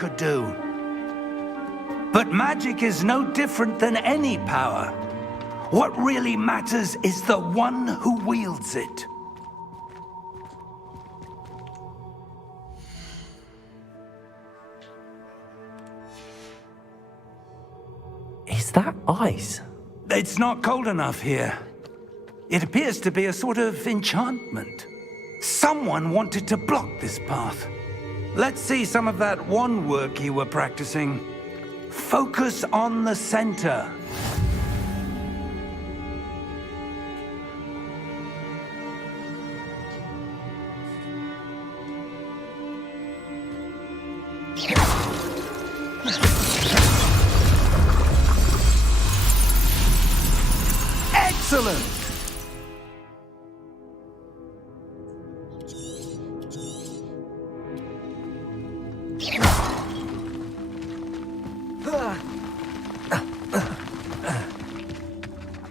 could do. But magic is no different than any power. What really matters is the one who wields it. Is that ice? It's not cold enough here. It appears to be a sort of enchantment. Someone wanted to block this path. Let's see some of that wand work you were practicing. Focus on the center. Excellent!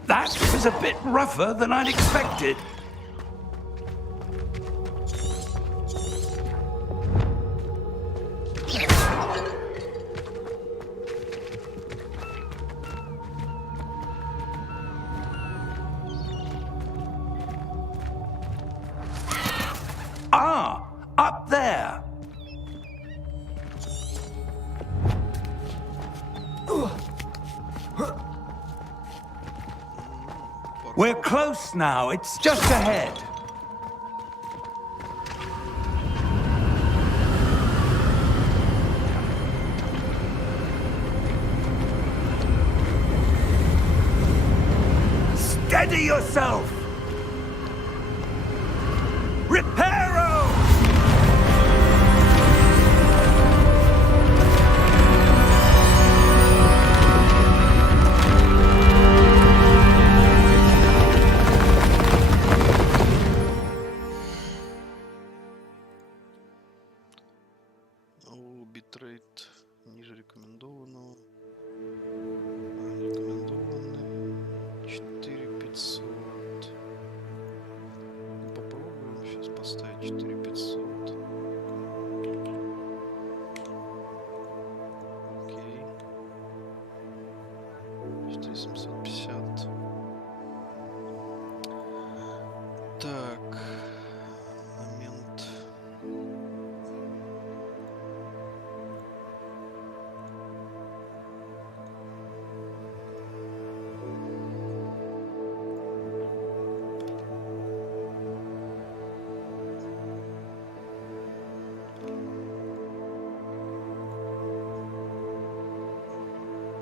That was a bit rougher than I'd expected. Ah, up there. We're close now. It's just ahead. Steady yourself. Reparo! Битрейт ниже рекомендованного. Рекомендованный 4500. Попробуем сейчас поставить 4500. Окей. 4750. Так. Момент.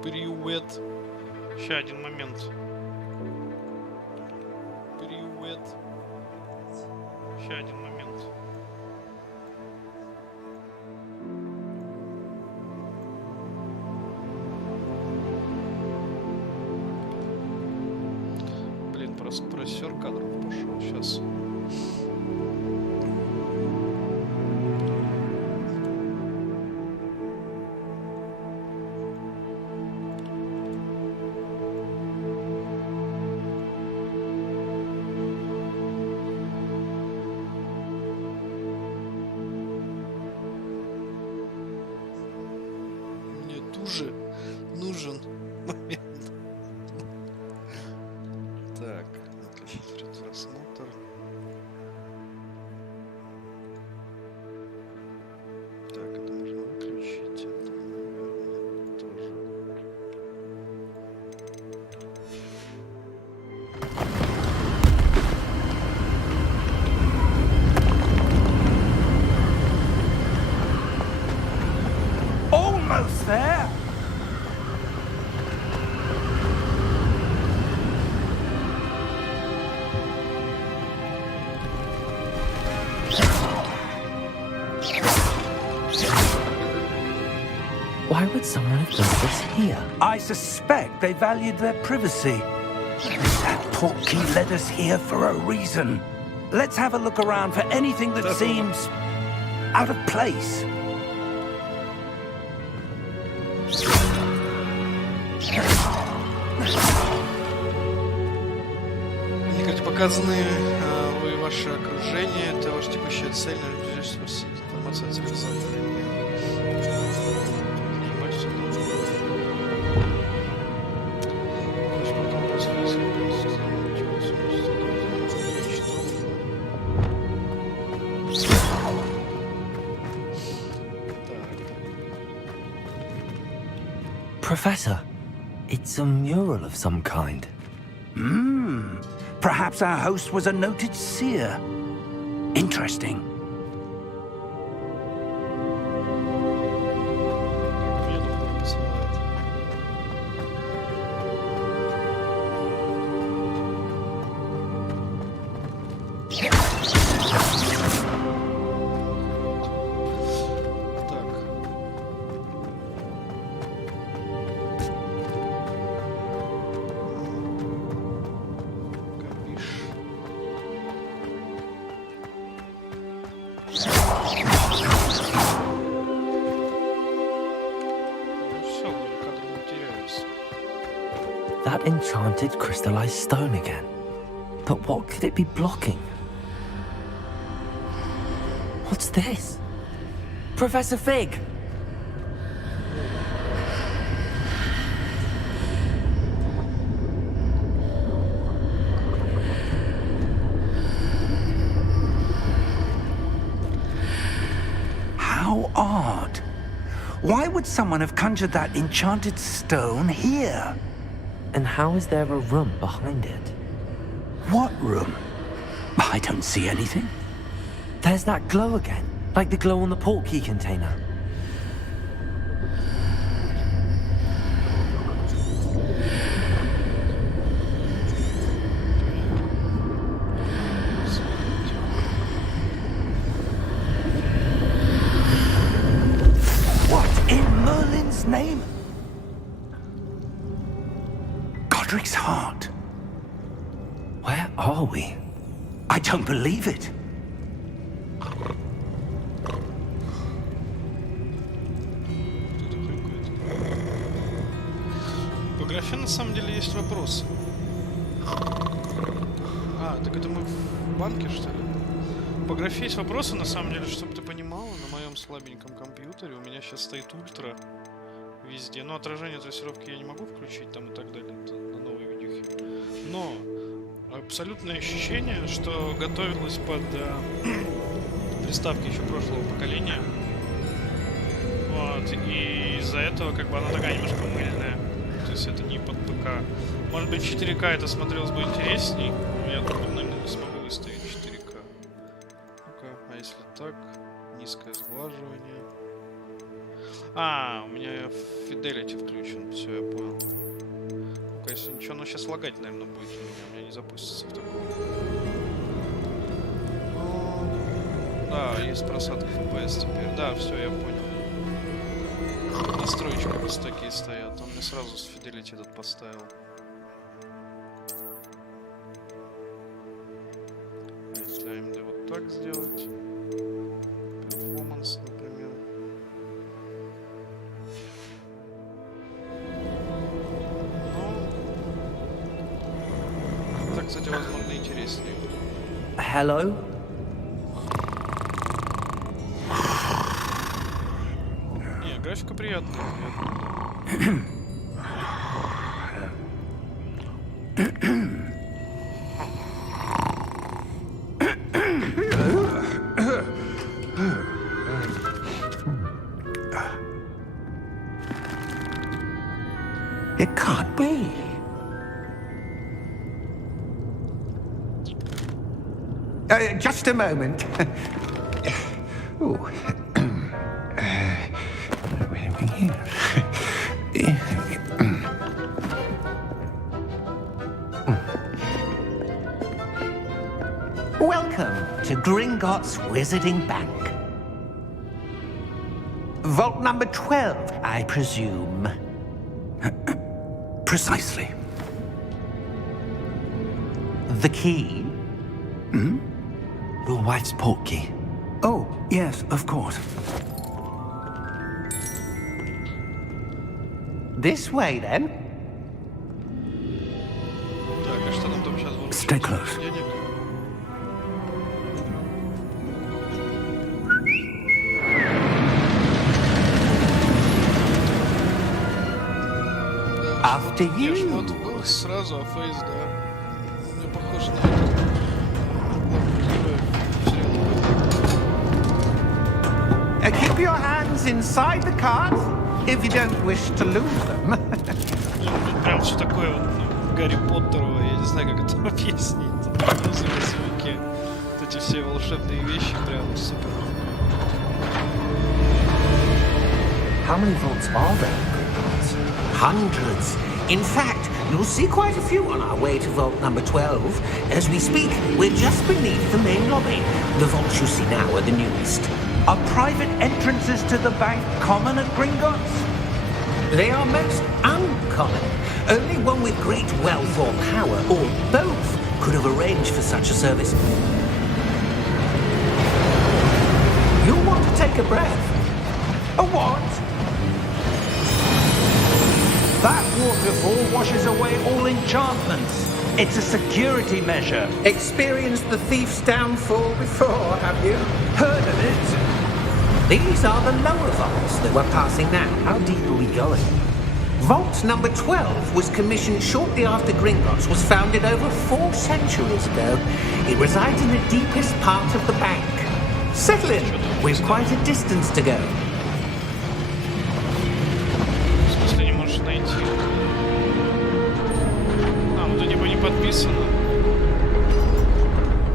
Привет. Еще один момент. Привет. Еще один момент. Блин, просто просер кадров пошел сейчас. Нужен момент. Так, отключить предпросмотр. Так, это можно выключить. Это, наверное, тоже. Almost there. Why would someone have done this here? I suspect they valued their privacy. That portkey led us here for a reason. Let's have a look around for anything that seems out of place. На карте показаны вы и ваше окружение. Это ваша текущая цель. Информация о цивилизации. Professor, it's a mural of some kind. Perhaps our host was a noted seer. Interesting. Мне доктор посылает. Так. Копишь. Ну все, кадры не теряются. That enchanted crystallized stone again. But what could it be blocking? What's this? Professor Fig! How odd. Why would someone have conjured that enchanted stone here? And how is there a room behind it? What room? I don't see anything. There's that glow again, like the glow on the portkey container. What in Merlin's name? Godric's heart. Where are we? I don't believe it. По графе на самом деле есть вопросы. А, так это мы в банке, что ли? По графе есть вопросы, на самом деле, чтобы ты понимала, на моем слабеньком компьютере у меня сейчас стоит ультра везде. Но отражение трассировки я не могу включить там и так далее, это на новой видюхе. Но абсолютное ощущение, что готовилось под приставки еще прошлого поколения. Вот, и из-за этого как бы она такая немножко мыльная. То есть это не под ПК. Может быть 4К это смотрелось бы интересней, но я думаю, наверное, не смогу выставить 4К. Ну-ка, а если так, низкое сглаживание. А, у меня Fidelity включен, все, я понял. Ну-ка, если ничего, но сейчас лагать, наверное, будет у меня не запустится в таком. Да, есть просадка FPS теперь. Да, все, я понял. Настроечки просто такие стоят. Он мне сразу с Fidelity этот поставил. А если AMD вот так сделать? Performance, например. Ну, так, кстати, возможно, интереснее. Hello? Не, графика приятная. It can't be. Just a moment. Ooh. Welcome to Gringotts Wizarding Bank. Vault number 12, I presume. Precisely. The key? Hmm? Your wife's portkey. Oh, yes, of course. This way, then. Так, а что нам там сейчас будет? Stay close. Денег? After Я ж you. вот был сразу, а фейс, да. Мне похоже на это. Keep your hands inside the cart. if you don't wish to lose them. Прям все такое вот, ну, Гарри Поттерово, я не знаю, как это объяснить. Тут музыка, звуки, вот эти все волшебные вещи, прям супер. How many vaults are there in Hogwarts? Hundreds. In fact, you'll see quite a few on our way to vault number 12. As we speak, we're just beneath the main lobby. The vaults you see now are the newest. Are private entrances to the bank common at Gringotts? They are most uncommon. Only one with great wealth or power, or both, could have arranged for such a service. You'll want to take a breath. A what? That waterfall washes away all enchantments. It's a security measure. Experienced the thief's downfall before, have you? Heard of it? These are the lower vaults that we're passing now. How deep are we going? Vault number 12 was commissioned shortly after Gringotts was founded over 4 centuries ago. It resides in the deepest part of the bank. Settle in. We've quite a distance to go. В смысле, не можешь найти? А, ну ты типа не подписано.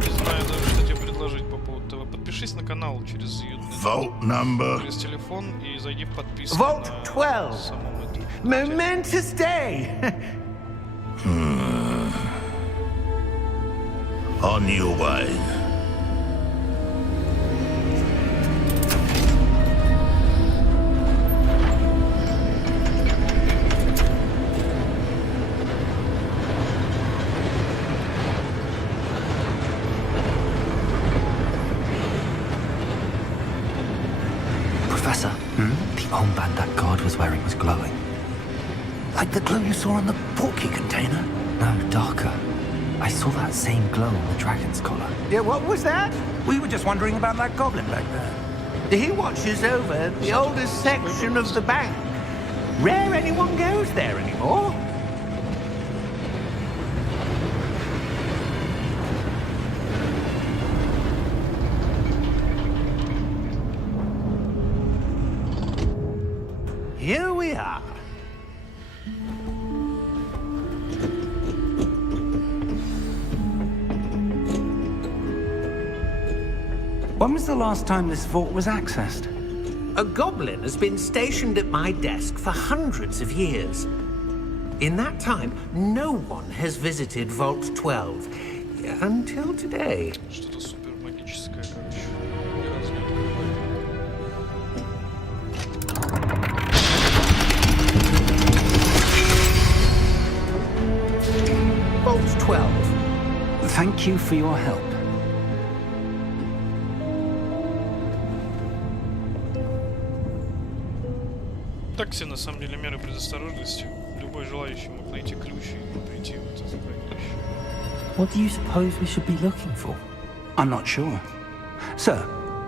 Не знаю даже, что тебе предложить по поводу этого. Подпишись на канал через YouTube, через телефон и зайди в подписку Vault на 12. самом этом. Momentous day. On your way. Professor, the armband that guard was wearing was glowing. Like the glow you saw on the porky container? No, darker. I saw that same glow on the dragon's collar. Yeah, what was that? We were just wondering about that goblin back there. He watches over the oldest section of the bank. Rare anyone goes there anymore. Here we are. When was the last time this vault was accessed? A goblin has been stationed at my desk for hundreds of years. In that time, no one has visited Vault 12 until today. Что-то супер магическое, короче. Ни разу не открывали. Vault 12. Thank you for your help. Так все на самом деле меры предосторожности. Любой желающий мог найти ключ и прийти в это хранилище. What do you suppose we should be looking for? I'm not sure. Sir,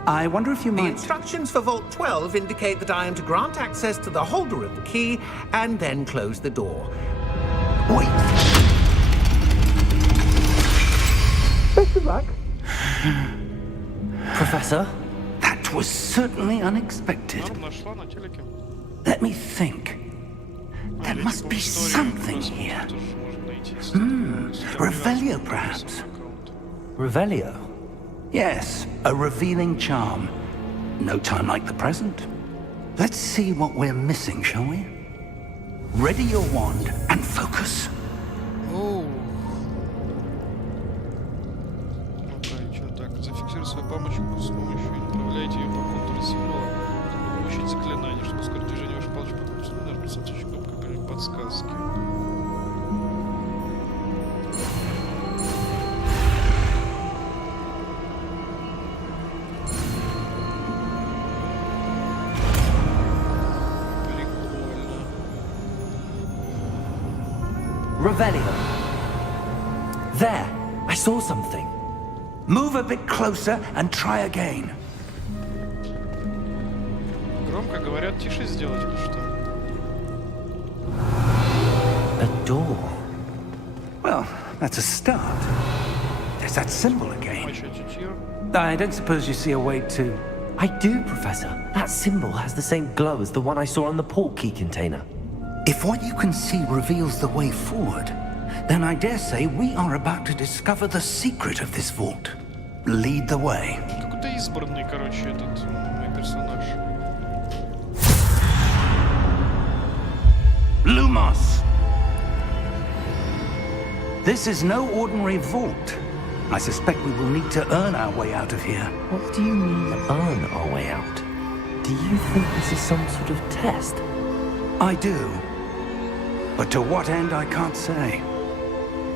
I wonder if you The might... instructions for Vault 12 indicate that I am to grant access to the holder of the key and then close the door. Wait! Best of luck. Professor? That was certainly unexpected. Норм нашла на телеке. Let me think. There Или must типа be историю something просто here. тоже можно найти. Revelio, perhaps? Revelio? Yes, a revealing charm. No time like the present. Let's see what we're missing, shall we? Ready your wand and focus. Оу. Ну-ка, и что так? Зафиксируй свою палочку с помощью и направляйте ее по контуру символа. Чтобы получить заклинание, чтобы ускорить движение вашей палочки по контуру символа, нажмите соответствующую кнопку или подсказки. Прикольно. Revelio. There! I saw something. Move a bit closer and try again. Громко говорят, тише сделать или что? A door. Well, that's a start. There's that symbol again. Моча чутье. I don't suppose you see a way to I do, Professor. That symbol has the same glow as the one I saw on the port key container. If what you can see reveals the way forward, then I dare say we are about to discover the secret of this vault. Lead the way. Какой-то избранный, короче, этот мой персонаж. Lumos! This is no ordinary vault. I suspect we will need to earn our way out of here. What do you mean, earn our way out? Do you think this is some sort of test? I do. But to what end, I can't say.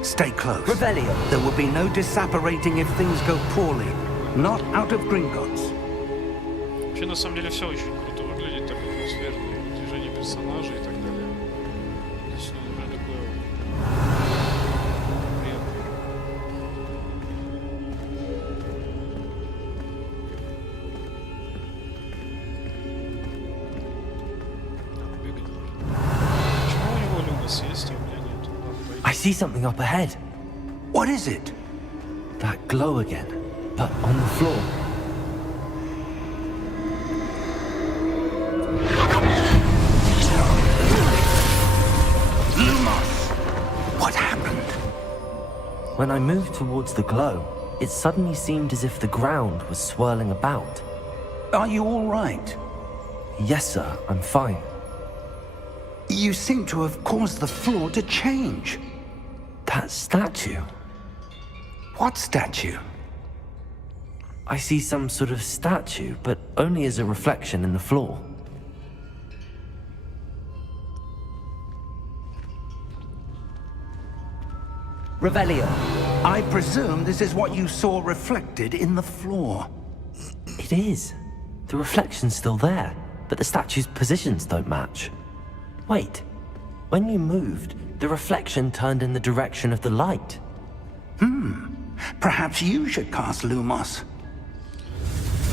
Stay close. Revelio. There will be no disapparating if things go poorly. Not out of Gringotts. Вообще, на самом деле, все очень круто выглядит, так атмосферно, движение персонажей и так далее. Здесь, ну, прям такое приятное. Бегать можно. Почему у него Люмос есть, а у меня нет? Ладно, I see something up ahead. What is it? That glow again, but on the floor. Lumos! What happened? When I moved towards the glow, it suddenly seemed as if the ground was swirling about. Are you all right? Yes, sir, I'm fine. You seem to have caused the floor to change. That statue. What statue? I see some sort of statue, but only as a reflection in the floor. Revelio. I presume this is what you saw reflected in the floor. It is. The reflection's still there, but the statue's positions don't match. Wait. When you moved, the reflection turned in the direction of the light. Perhaps you should cast Lumos.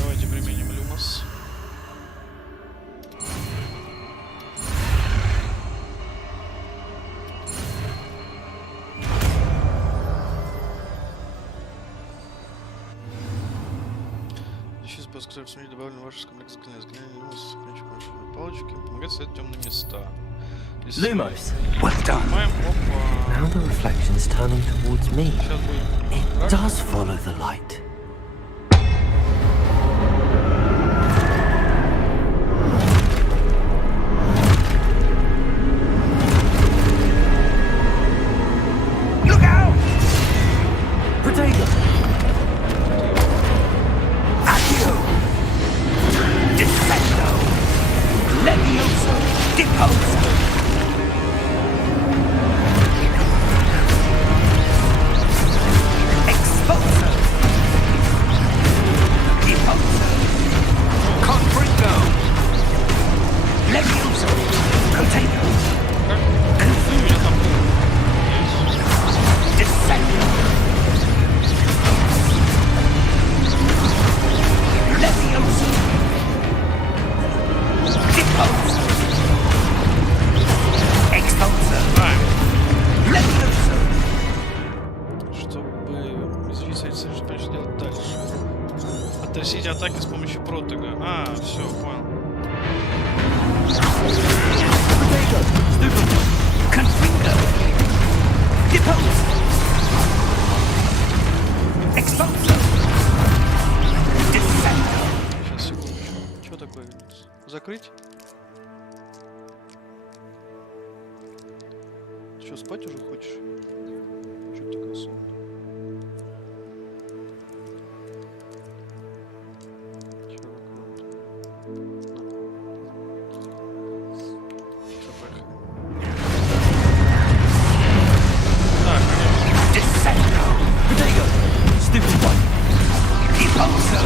давайте применим Люмос. Сейчас по скрытым смотреть добавлено в ваш комплекс заклинания Люмос, кончик маршевой палочки, помогает ставить темные места. Lumos. Well done. Now the reflection's turning towards me. Сейчас будет. It does follow the light. Look out! Potato! Accio! Defendo! Levioso! Deposo! Exposo! Deposo! Confringo! Levioso! Potato! Defendo! Levioso! Deposo! Exposo! Levioso! Чтобы изучить цель, что дальше делать дальше. Оттрясите атаки с помощью протега. А, все, понял. Confringo! Depose! Exposo! Descendo! Сейчас, секундочку. Что такое? Закрыть? Ты что, спать уже хочешь? Что такое сон? Чё такое? Всё, поехали. Так, конечно. Descendo! Potato! Stupid one! Deposo!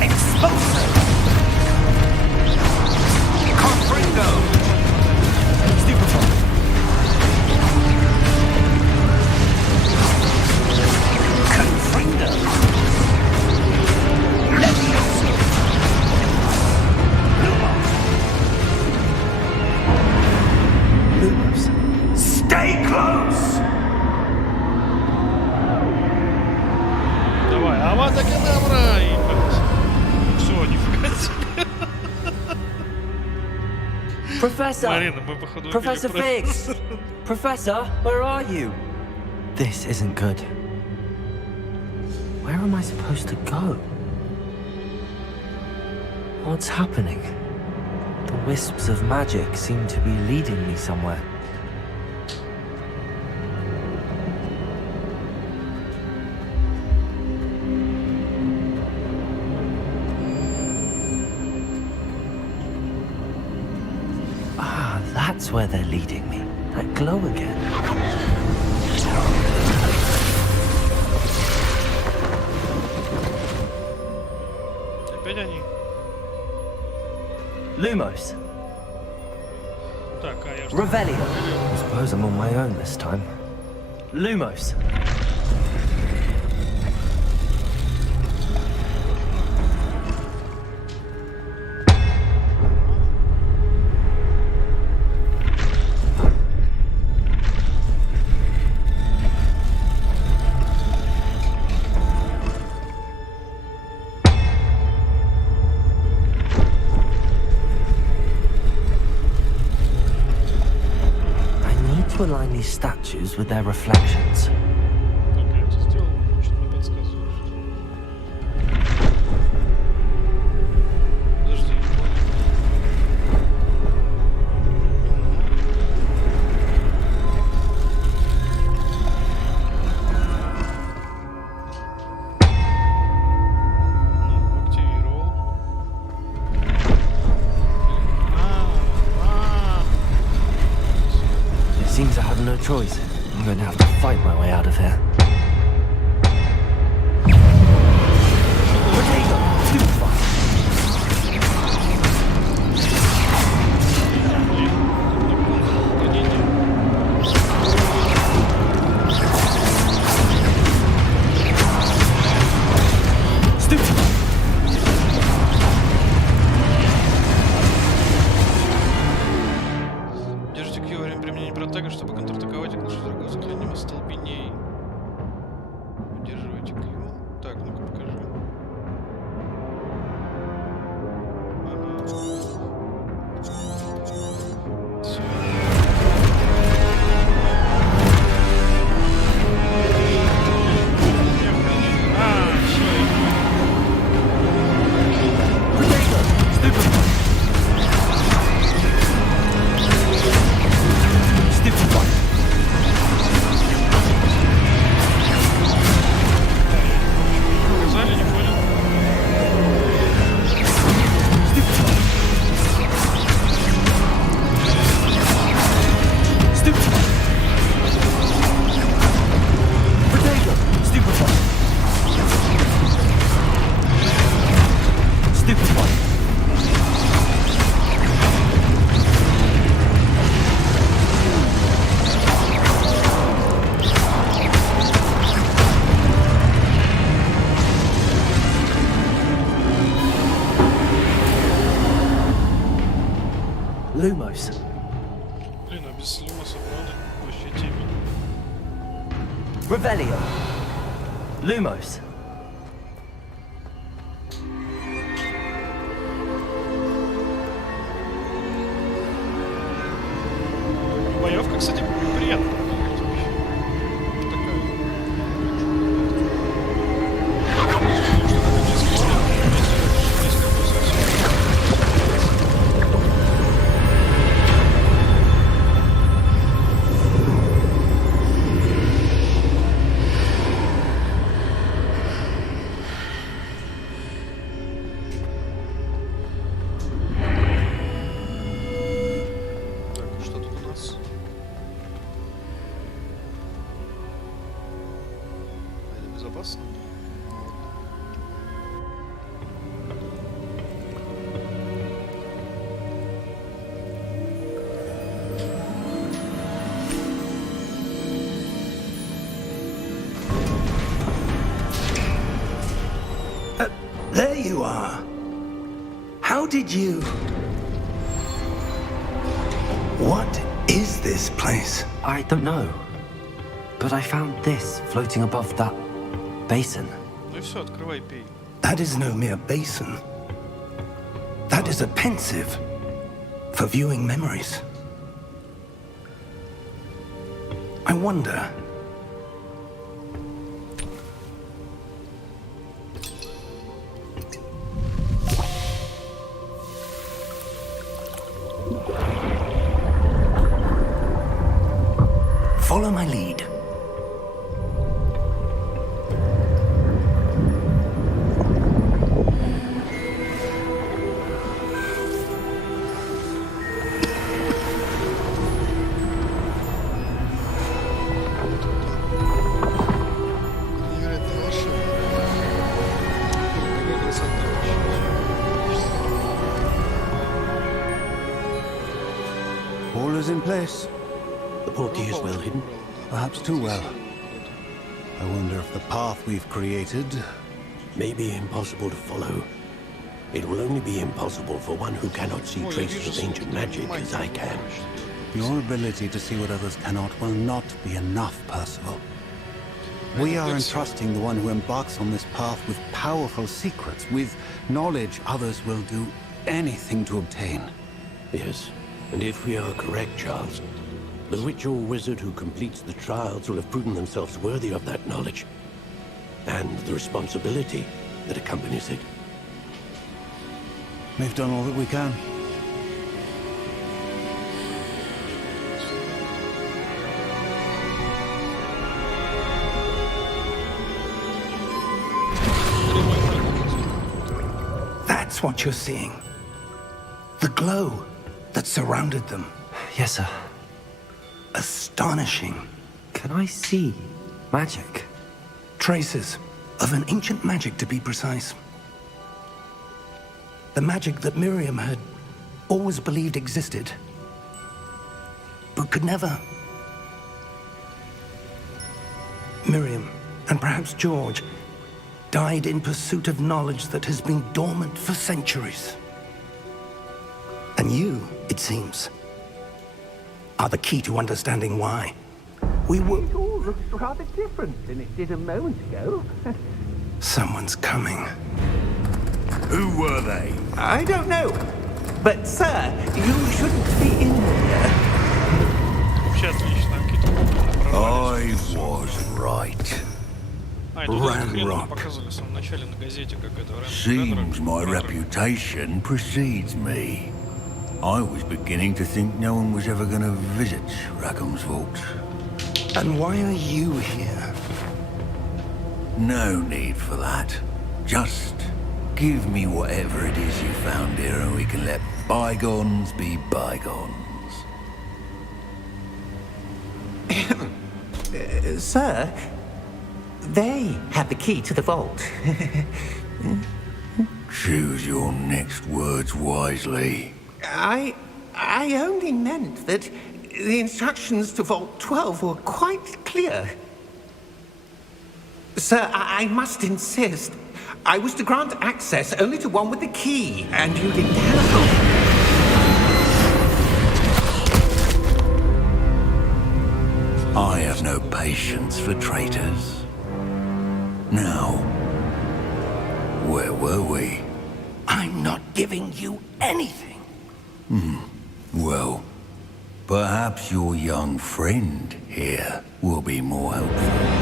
Exposo! Confringo! Stupid one! Confringo! Levioso! Lumos! Lumos. Stay close! Давай, авада кедавра! И все, Professor! Марина, мы походу убили Professor Fix! Professor, where are you? This isn't good. Where am I supposed to go? What's happening? The wisps of magic seem to be leading me somewhere. Ah, that's where they're leading me. That glow again. Опять они? Lumos. Так, а я что? Revelio. I suppose I'm on my own this time. Lumos. Align these statues with their reflections. Так, я это сделал, что-то мне подсказывает. Подожди, не понял. Ну, активировал. It seems I have no choice. I'm going to have to fight my way out of here. Potato! Stupefy! Stupefy! Держите Q во время применения протага, чтобы контратаковать и глушить врага заклинанием остолбенений. Удерживайте Q. Так, ну-ка покажи. Ага. Всё. А, всё, я понял. Potato! Stupefy! Stupefy! Показали, не понял. Stupefy! Stupefy! Potato! Stupefy! Stupefy! Lumos. Блин, а без Lumos, правда? Вообще темень. Revelio. Lumos. Боевка, кстати, приятная. Так, что тут у нас? Это безопасно? There you are. How did you... What is this place? I don't know. But I found this floating above that basin. Ну и все, открывай, пей. That is no mere basin. That is a pensive. for viewing memories. I wonder... Follow my lead. All is in place. The portkey is well hidden. Perhaps too well. I wonder if the path we've created... May be impossible to follow. It will only be impossible for one who cannot see traces of ancient magic as I can. Your ability to see what others cannot will not be enough, Percival. We are entrusting the one who embarks on this path with powerful secrets, with knowledge others will do anything to obtain. Yes, and if we are correct, Charles, the witch or wizard who completes the trials will have proven themselves worthy of that knowledge, and the responsibility that accompanies it. We've done all that we can. That's what you're seeing. The glow that surrounded them. Yes, sir. Astonishing. Can I see magic? Traces of an ancient magic, to be precise. The magic that Miriam had always believed existed, but could never. Miriam, and perhaps George, died in pursuit of knowledge that has been dormant for centuries. And you, it seems, are the key to understanding why. We were... It all looks rather different than it did a moment ago. Someone's coming. Who were they? I don't know. But, sir, you shouldn't be in here. Вообще отлично. Какие-то опыты I направлялись. was right. А, это вот Ran хрен rock. показывали в самом начале на газете, как это Seems my reputation precedes me. I was beginning to think no one was ever going to visit Rackham's vault. And why are you here? No need for that. Just give me whatever it is you found here and we can let bygones be bygones. Sir, they have the key to the vault. Choose your next words wisely. I only meant that the instructions to Vault 12 were quite clear. Sir, I must insist. I was to grant access only to one with the key, and you didn't have. I have no patience for traitors. Now, where were we? I'm not giving you anything. Well, perhaps your young friend here will be more helpful.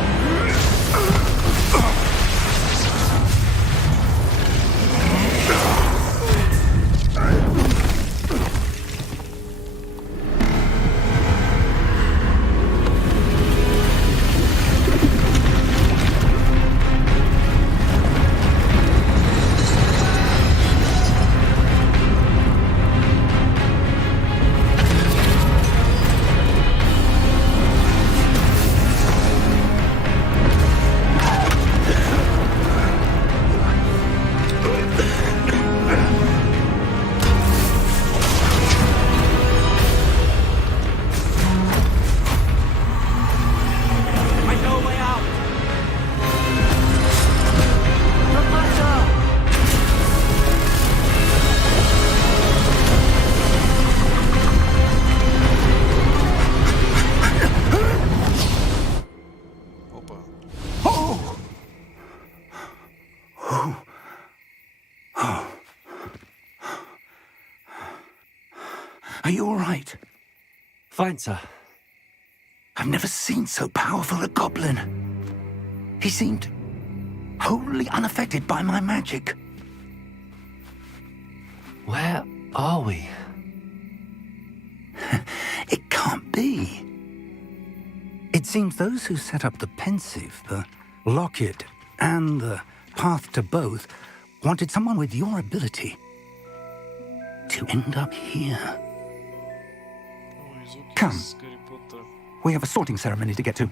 Are you all right? Fine, sir. I've never seen so powerful a goblin. He seemed wholly unaffected by my magic. Where are we? It can't be. It seems those who set up the pensive, the locket, and the path to both wanted someone with your ability to end up here. Ой, звуки Come. с Гарри Поттера. We have a sorting ceremony to get to.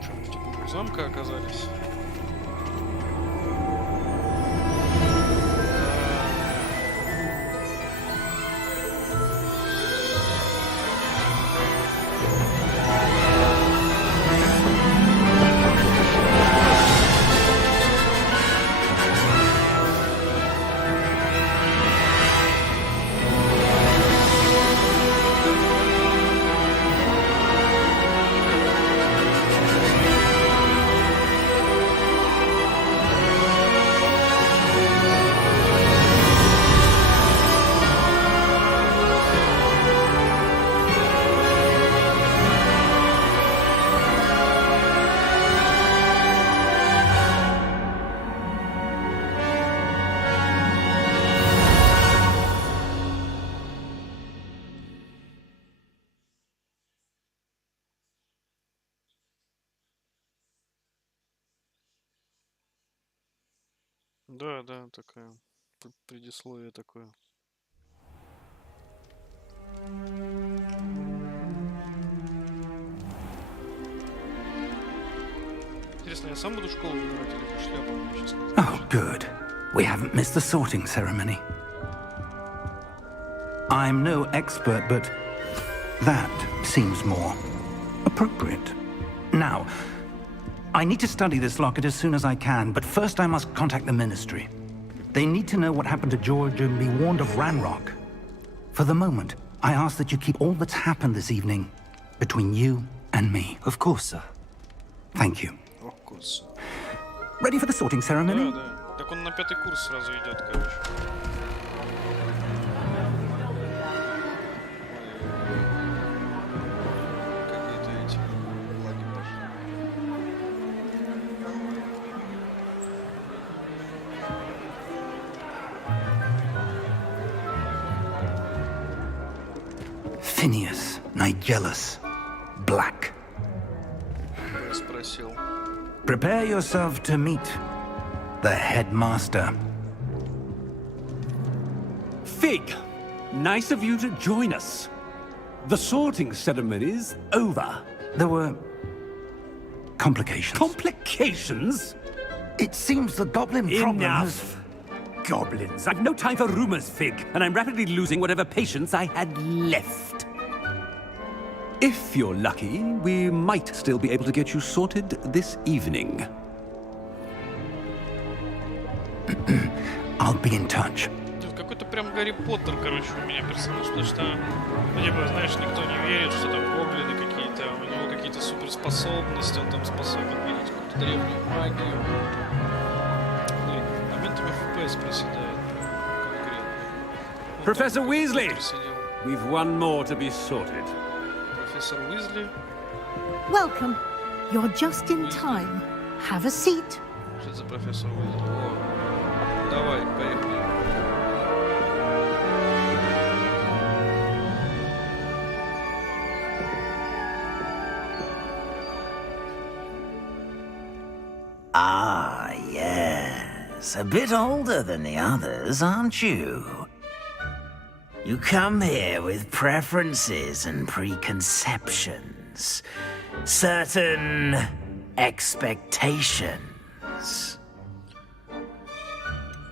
Что, мы типа у замка оказались? Да, да, такая предисловие такое. Интересно, я сам буду школу выбирать или шляпу мне сейчас надо? Oh, good. We haven't missed the sorting ceremony. I'm no expert, but that seems more appropriate. Now, I need to study this locket as soon as I can, but first I must contact the Ministry. They need to know what happened to George and be warned of Ranrock. For the moment, I ask that you keep all that's happened this evening between you and me. Of course, sir. Thank you. Вкус. Ready for the sorting ceremony? Да, да. Так он на 5-й курс сразу идет, короче. Какие-то эти лаги пошли. Phineas, Nigellus, Black. Я спросил. Prepare yourself to meet the headmaster. Fig, nice of you to join us. The sorting ceremony's over. There were complications. Complications? It seems the goblin problem has... Enough. Goblins. I've no time for rumors, Fig, and I'm rapidly losing whatever patience I had left. If you're lucky, we might still be able to get you sorted this evening. I'll be in touch. Тут какой-то прям Гарри Поттер, короче, у меня персонаж, потому что, ну, типа, знаешь, никто не верит, что там гоблины какие-то, у него какие-то суперспособности, он там способен видеть какую-то древнюю магию. Блин, моментами FPS проседает конкретно. Professor Weasley! Просидел. We've one more to be sorted. Профессор Уизли. Welcome. You're just in time. Have a seat. Что это за профессор Уизли? О, давай, поехали. Ah, yes. A bit older than the others, aren't you? You come here with preferences and preconceptions. Certain expectations.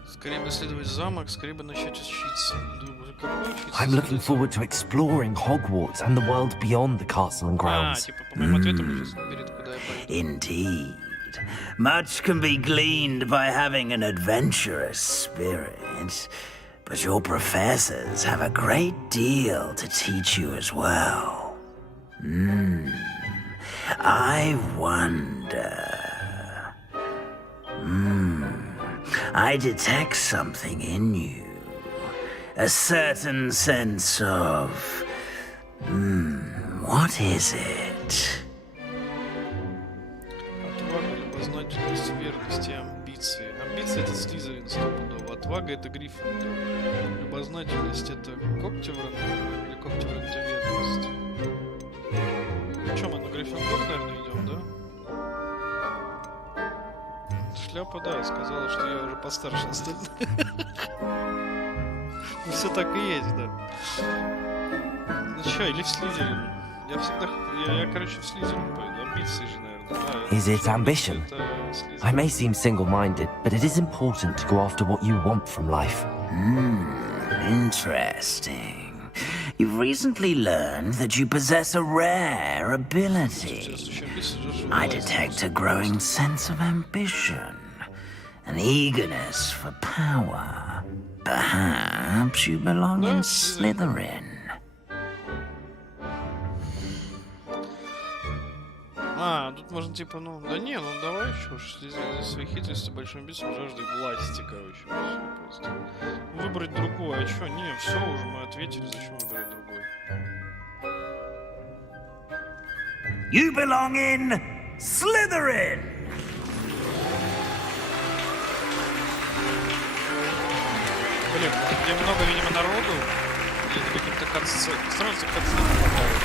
Скорее бы исследовать замок, скорее бы начать учиться. Думаю, какой учиться? I'm looking forward to exploring Hogwarts and the world beyond the castle and А, grounds. типа, по моим ответам уже перед куда я пойду. Indeed. Much can be gleaned by having an adventurous spirit, but your professors have a great deal to teach you as well. I wonder... I detect something in you, a certain sense of... what is it? Отвага, любознательность, верность и амбиции. Амбиции — это Слизерин стопудово. Отвага — это Гриффиндор. Любознательность — это Когтевран или Когтевран — это верность. Чем мы на Гриффиндор, наверное, идем, да? Шляпа, да, сказала, что я уже постарше остальных. Ну все так и есть, да. Ну чё, или в Слизерин? Я всегда... Я короче, в Слизерин пойду. Амбиции же, наверное. Is it ambition? I may seem single-minded, but it is important to go after what you want from life. Interesting. You've recently learned that you possess a rare ability. I detect a growing sense of ambition, an eagerness for power. Perhaps you belong in Slytherin. Тут можно типа, ну, да не, ну давай, чё ж, свои хитрости, большой амбицией, жаждой власти, короче, все просто. Выбрать другое, а чё, не, все уже мы ответили, зачем выбирать другое? You belong in Slytherin! Блин, где много, видимо, народу, и это каким-то становится катсценом хватает.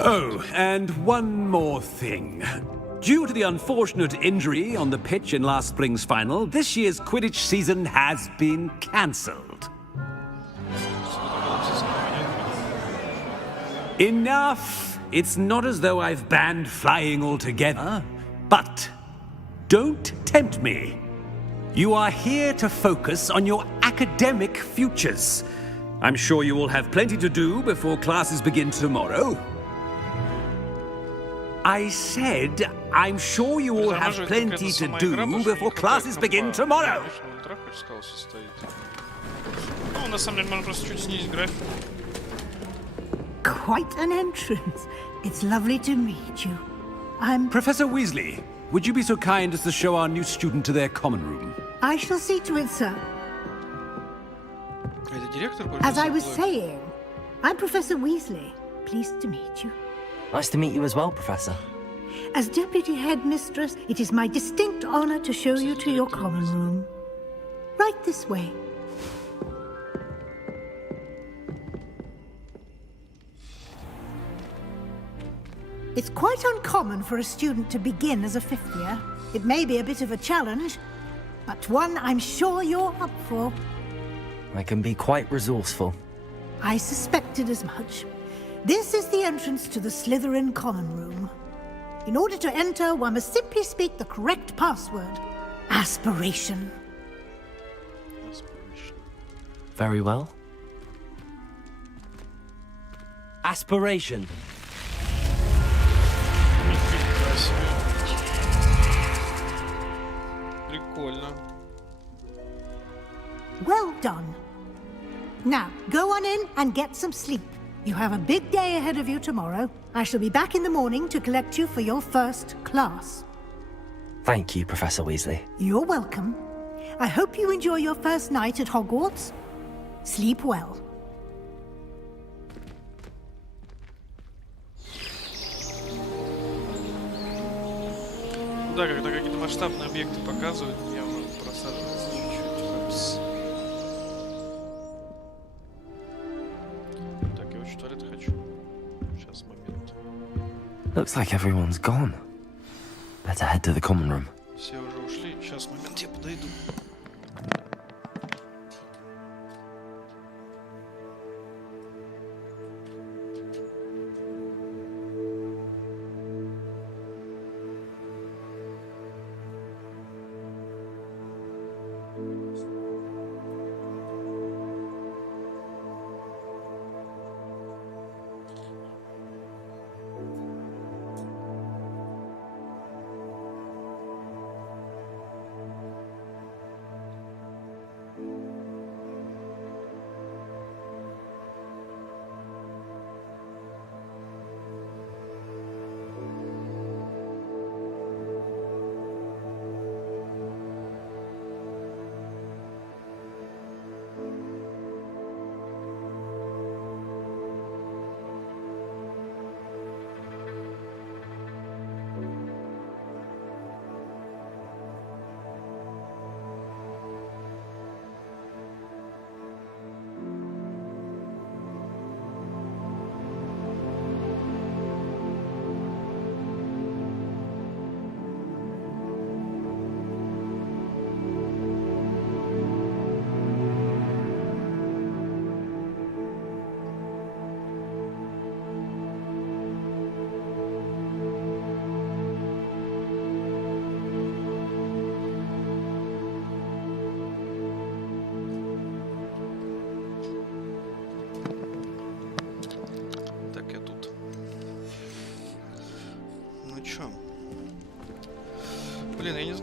Oh, and one more thing. Due to the unfortunate injury on the pitch in last spring's final, this year's Quidditch season has been cancelled. Enough! It's not as though I've banned flying altogether, but don't tempt me. You are here to focus on your academic futures. I'm sure you will have plenty to do before classes begin tomorrow. I said, I'm sure you will have plenty to do before classes begin tomorrow. Ну, на самом деле, можно просто чуть снизить график. Quite an entrance. It's lovely to meet you. I'm... Professor Weasley, would you be so kind as to show our new student to their common room? I shall see to it, sir. As I was saying, I'm Professor Weasley. Pleased to meet you. Nice to meet you as well, Professor. As Deputy Headmistress, it is my distinct honor to show you to your common room. Right this way. It's quite uncommon for a student to begin as a fifth year. It may be a bit of a challenge, but one I'm sure you're up for. I can be quite resourceful. I suspected as much. This is the entrance to the Slytherin common room. In order to enter, one must simply speak the correct password. Aspiration. Very well. Aspiration. Прикольно. Well done. Now, go on in and get some sleep. You have a big day ahead of you tomorrow. I shall be back in the morning to collect you for your first class. Thank you, Professor Weasley. You're welcome. I hope you enjoy your first night at Hogwarts. Sleep well. Да, когда какие-то масштабные объекты показывают, я уже просаживаюсь чуть-чуть. Так, я очень в туалет хочу. Сейчас, момент. Looks like everyone's gone. Better head to the common room. Все уже ушли. Сейчас, момент, я подойду.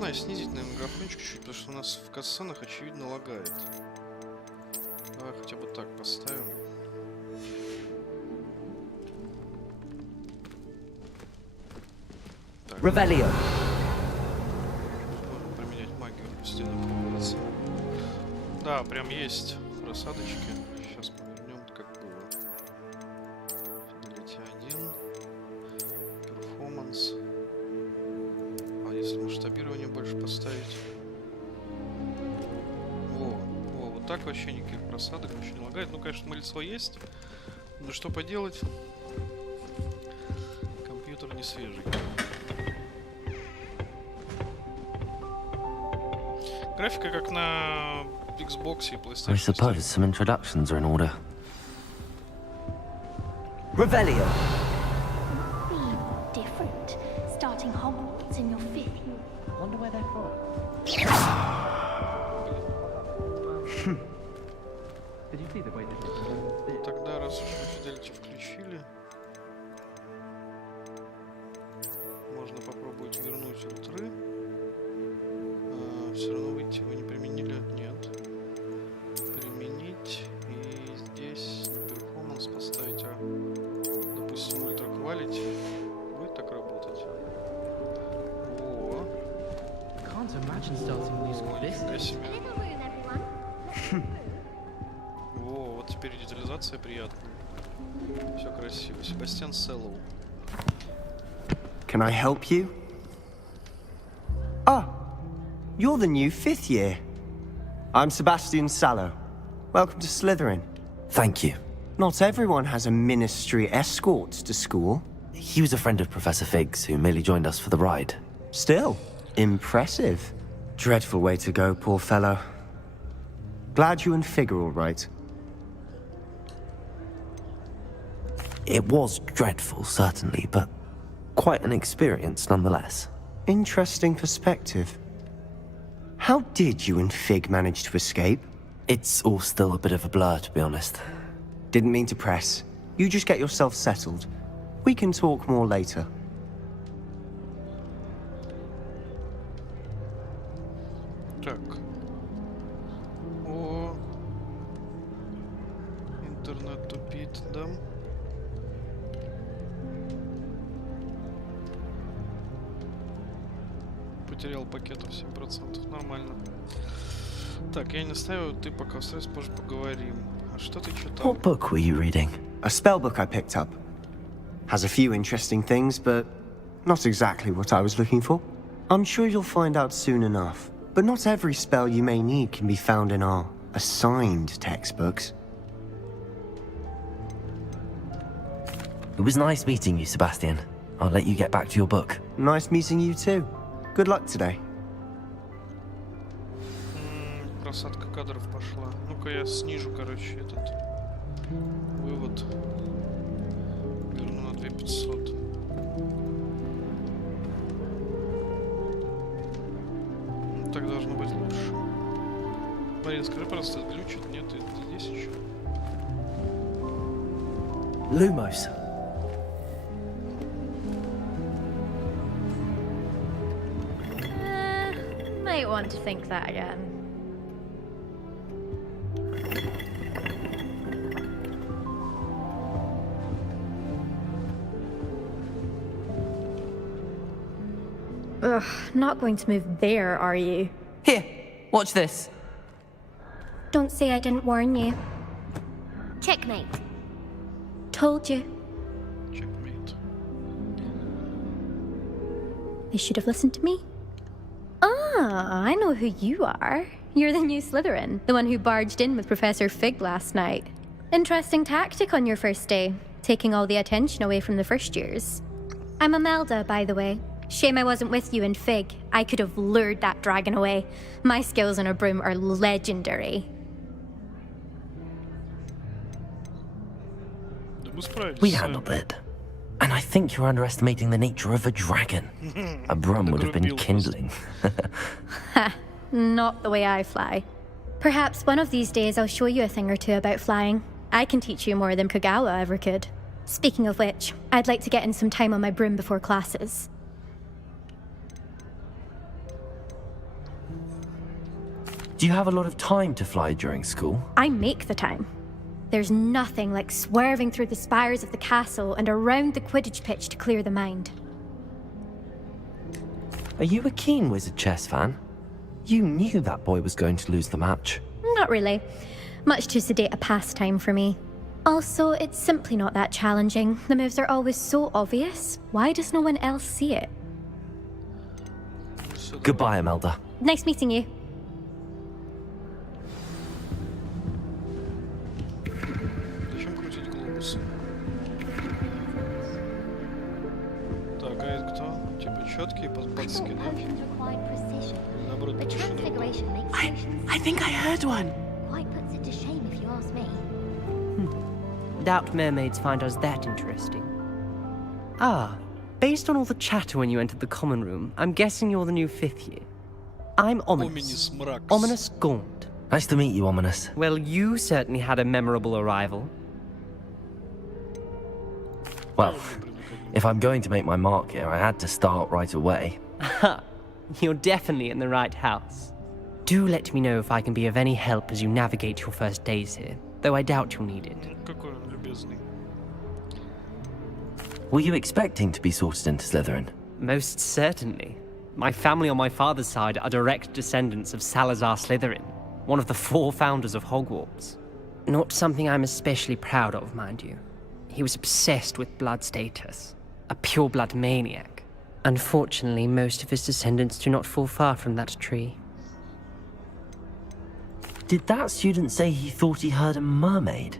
знаю, снизить, наверное, графончик чуть-чуть, потому что у нас в катсценах очевидно лагает. Давай хотя бы так поставим. Revelio. Можно применять магию стены Hogwarts. Да, прям есть просадочки. Сейчас мы вернем, как было. Fidelity 1. Перформанс. А если масштабирование больше поставить? Вот так вообще никаких просадок, вообще не лагает. Ну, конечно, мыльцо есть. Но что поделать? Компьютер не свежий. Графика как на Xbox и PlayStation. I suppose some introductions are in order. Revelio. Different. Starting Hogwarts in your 5th year. Wonder where they're from. Did you see the way they Тогда, раз уж мы Fidelity включили, можно попробовать вернуть ультры. Все равно выйти вы не применили? Нет. Применить. И здесь на перформанс поставить, допустим, ультра quality. Будет так работать? Во. Нифига себе. Во, вот теперь детализация приятная. Все красиво. Себастьян Селлоу. Can I help you? Ah, you're the new 5th year. I'm Sebastian Sallow. Welcome to Slytherin. Thank you. Not everyone has a ministry escort to school. He was a friend of Professor Fig's who merely joined us for the ride. Still, impressive. Dreadful way to go, poor fellow. Glad you and Fig are all right. It was dreadful, certainly, but quite an experience nonetheless. Interesting perspective. How did you and Fig manage to escape? It's all still a bit of a blur, to be honest. Didn't mean to press. You just get yourself settled. We can talk more later. Так. О. Интернет тупит, да? Потерял пакетов 7%. Нормально. Так, я не ставил, ты пока устраивайся, позже поговорим. А что ты читал? What book were you reading? A spellbook I picked up. Has a few interesting things, but not exactly what I was looking for. I'm sure you'll find out soon enough. But not every spell you may need can be found in our assigned textbooks. It was nice meeting you, Sebastian. I'll let you get back to your book. Nice meeting you too. Good luck today. Просадка кадров пошла. Ну-ка я снижу, короче, этот вывод. Верну на 2500. Ну, так должно быть лучше. Марин, скажи, просто глючит? Нет, это здесь еще. Lumos. Might want to think that again. Ugh, not going to move there, are you? Here, watch this. Don't say I didn't warn you. Checkmate. Told you. Checkmate. They should have listened to me. Ah, I know who you are. You're the new Slytherin, the one who barged in with Professor Fig last night. Interesting tactic on your first day, taking all the attention away from the first years. I'm Imelda, by the way. Shame I wasn't with you and Fig. I could have lured that dragon away. My skills on a broom are legendary. We handled it. And I think you're underestimating the nature of a dragon. A broom would have been kindling. Ha, not the way I fly. Perhaps one of these days I'll show you a thing or two about flying. I can teach you more than Kogawa ever could. Speaking of which, I'd like to get in some time on my broom before classes. Do you have a lot of time to fly during school? I make the time. There's nothing like swerving through the spires of the castle and around the Quidditch pitch to clear the mind. Are you a keen Wizard chess fan? You knew that boy was going to lose the match. Not really. Much too sedate a pastime for me. Also, it's simply not that challenging. The moves are always so obvious. Why does no one else see it? Goodbye, Imelda. Nice meeting you. Зачем крутить глобусы? Так, а это кто? Типа четкие подсказки, да? Наоборот, I think I heard one. Quite puts it to shame if you ask me. Doubt mermaids find us that interesting. Ah, based on all the chatter when you entered the common room, I'm guessing you're the new 5th year. I'm Ominous. Ominous Gaunt. Nice to meet you, Ominous. Well, you certainly had a memorable arrival. Well, if I'm going to make my mark here, I had to start right away. Ha! You're definitely in the right house. Do let me know if I can be of any help as you navigate your first days here, though I doubt you'll need it. Какой он любезный. Were you expecting to be sorted into Slytherin? Most certainly. My family on my father's side are direct descendants of Salazar Slytherin, one of the 4 founders of Hogwarts. Not something I'm especially proud of, mind you. He was obsessed with blood status, a pure-blood maniac. Unfortunately, most of his descendants do not fall far from that tree. Did that student say he thought he heard a mermaid?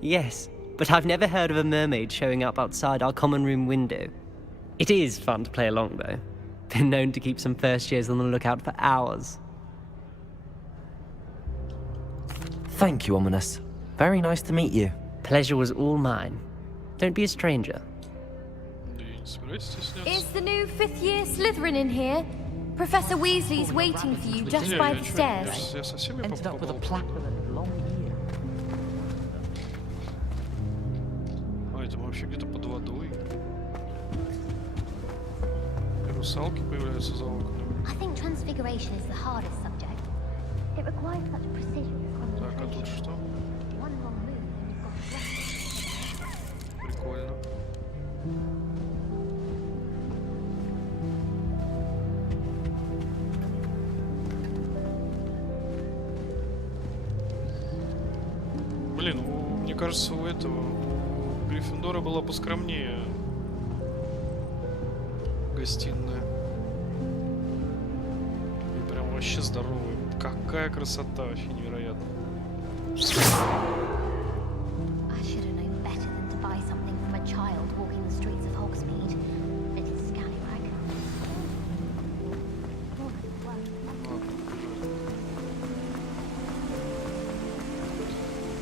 Yes, but I've never heard of a mermaid showing up outside our common room window. It is fun to play along, though. Been known to keep some first years on the lookout for hours. Thank you, Ominous. Very nice to meet you. Pleasure was all mine. Don't be a stranger. Is the new 5th year Slytherin in here? Professor Weasley's waiting for you just by the stairs. Ended up with a plaque with a long ear. А, это мы вообще где-то под водой. Русалки появляются за окнами. I think transfiguration is the hardest subject. It requires such precision. Так, а тут что? One wrong move and you've got Прикольно. Блин, мне кажется, у этого, у Гриффиндора была поскромнее гостиная. И прям вообще здоровая. Какая красота, вообще невероятно. I should have known better than to buy something from a child walking the streets of Hogsmeade. Little scallywag.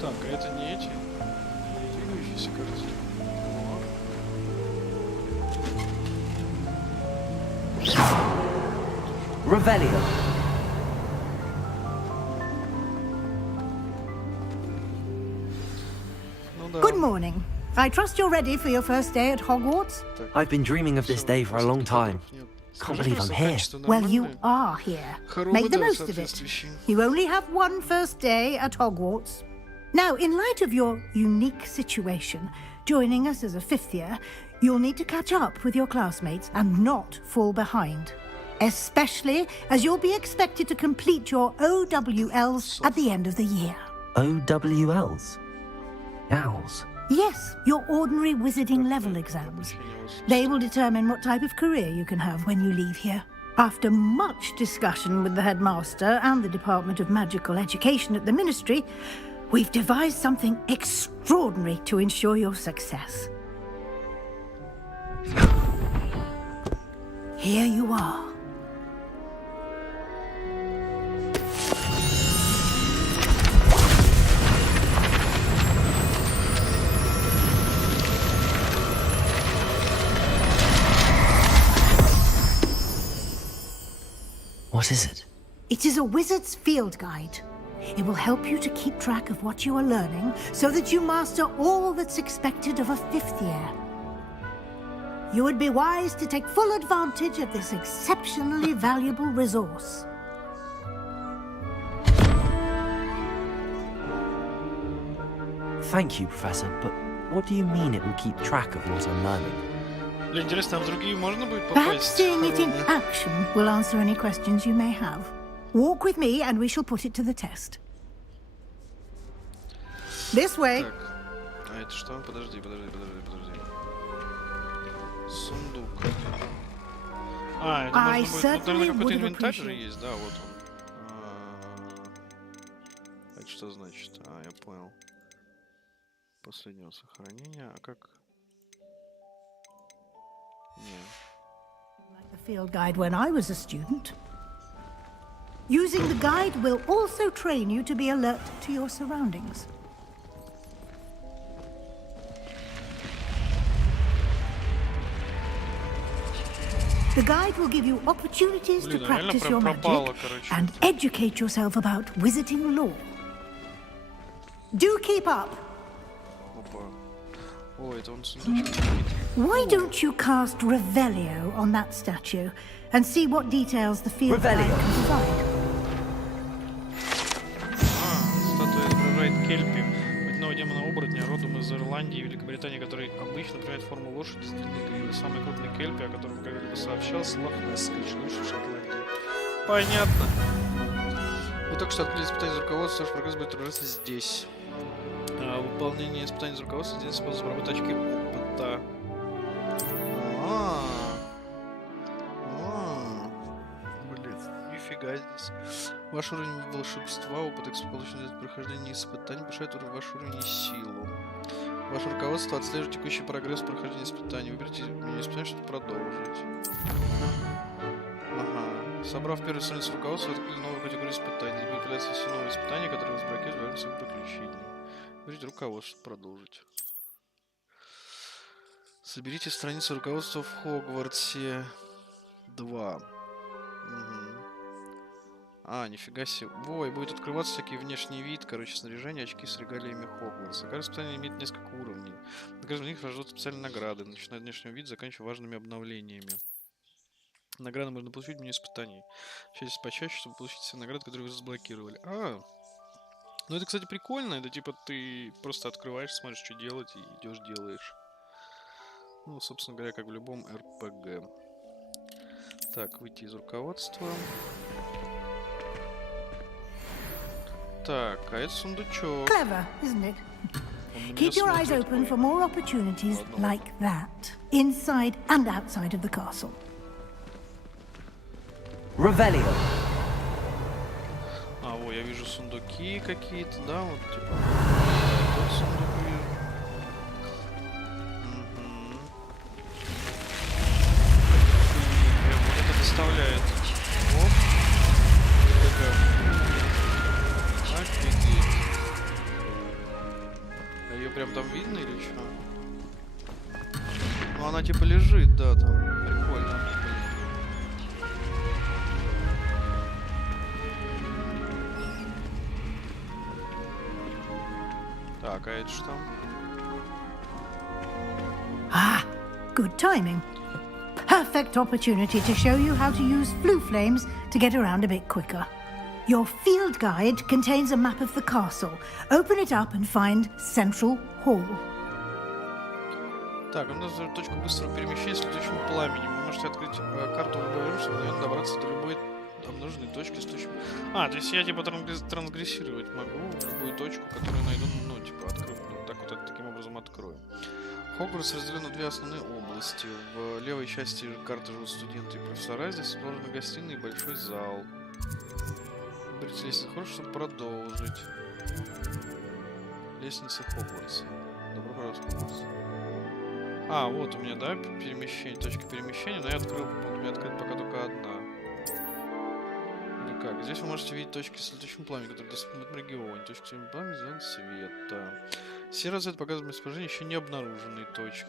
Так, а это не эти? Двигающиеся картины. Revelio. Good morning. I trust you're ready for your first day at Hogwarts? I've been dreaming of this day for a long time. Can't believe I'm here. Well, you are here. Make the most of it. You only have one first day at Hogwarts. Now, in light of your unique situation, joining us as a 5th year, you'll need to catch up with your classmates and not fall behind. Especially as you'll be expected to complete your OWLs at the end of the year. OWLs? Owls? Yes, your ordinary wizarding level exams. They will determine what type of career you can have when you leave here. After much discussion with the headmaster and the Department of Magical Education at the Ministry, we've devised something extraordinary to ensure your success. Here you are. What is it? It is a wizard's field guide. It will help you to keep track of what you are learning so that you master all that's expected of a 5th year. You would be wise to take full advantage of this exceptionally valuable resource. thank you, Professor, but what do you mean it will keep track of what I'm learning? Бля, интересно, а в другие можно будет Perhaps попасть? seeing it in action will answer any questions you may have. Walk with me and we shall put it to the test. This way. Так. А это что? Подожди. Сундук. А, это можно будет... Ну, наверное, какой-то инвентарь же есть, да, вот он. Это что значит? А, я понял. Последнего сохранения. А как? Нет. Like the field guide when I was a student. Using the guide will also train you to be alert to your surroundings. The guide will give you opportunities to practice your magic and educate yourself about wizarding lore. Do keep up. Why don't you cast Revelio on that statue and see what details the field guide can provide? Статуя изображает Кельпи, водяного демона-оборотня, родом из Ирландии и Великобритании, который обычно принимает форму лошади с длинной гривой. Самый крупный Кельпи, о котором когда-либо сообщался, Лох-Несс, лучше в Шотландии. Понятно. Вы только что открыли испытание из руководства, ваш прогресс будет отображаться здесь. Выполнение испытаний из руководства — единственный способ заработать очки опыта. Блин, нифига здесь. Ваш уровень волшебства, опыт, полученный из прохождения испытаний, повышает ваш уровень и силу. Ваше руководство отслеживает текущий прогресс прохождения испытаний. Выберите меню испытаний, чтобы продолжить. Ага. Собрав первую страницу руководства, вы открыли новую категорию испытаний. Здесь будут появляться все новые испытания, которые разблокируют во время своих приключений. Выберите руководство, чтобы продолжить. Соберите страницу руководства в Хогвартсе 2. Угу. А, нифига себе. Во, и будет открываться всякий внешний вид, короче, снаряжение, очки с регалиями Хогвартса. Каждое испытание имеет несколько уровней. На каждом из них рождаются специальные награды, начиная от внешнего вида, заканчивая важными обновлениями. Награды можно получить в меню испытаний. Сейчас почаще, чтобы получить все награды, которые вы разблокировали. Ну это, кстати, прикольно. Это типа ты просто открываешь, смотришь, что делать, и идешь, делаешь. Ну, собственно говоря, как в любом РПГ. Так, выйти из руководства. Так, а это сундучок. Clever, isn't it? Keep your eyes open for more opportunities like that, inside and outside of the castle. Revelio. А, во, я вижу сундуки какие-то, да, вот типа. Тут сундук вижу. Вот это доставляет. Оп. Офигеть. А ее прям там видно или что? Ну она типа лежит, да, там. Прикольно. Так, а это что? Ah, good timing. Perfect opportunity to show you how to use blue flames to get around a bit quicker. Your field guide contains a map of the castle. Open it up and find Central Hall. Так, у нас точку быстрого перемещения с летучим пламенем. Вы можете открыть карту в любое время, чтобы мгновенно добраться до любой обнаруженной точки с летучим... А, то есть я типа трансгрессировать могу в любую точку, которую найду, ну, типа, открою. Ну, так вот, таким образом открою. Хогвартс разделен на две основные области. В левой части карты живут студенты и профессора. Здесь расположены гостиные и большой зал. Выберите лестницу Хогвартса, чтобы продолжить. Лестница Хогвартса. Добро пожаловать в Хогвартс. А, вот у меня, да, перемещение, точка перемещения, но я открыл, вот у меня открыта пока только одна. Или как? Здесь вы можете видеть точки с летучим пламенем, которые доступны в этом регионе. Точка с летучим пламенем, зеленый света. Серый цвет показывает местоположение еще не обнаруженной точки.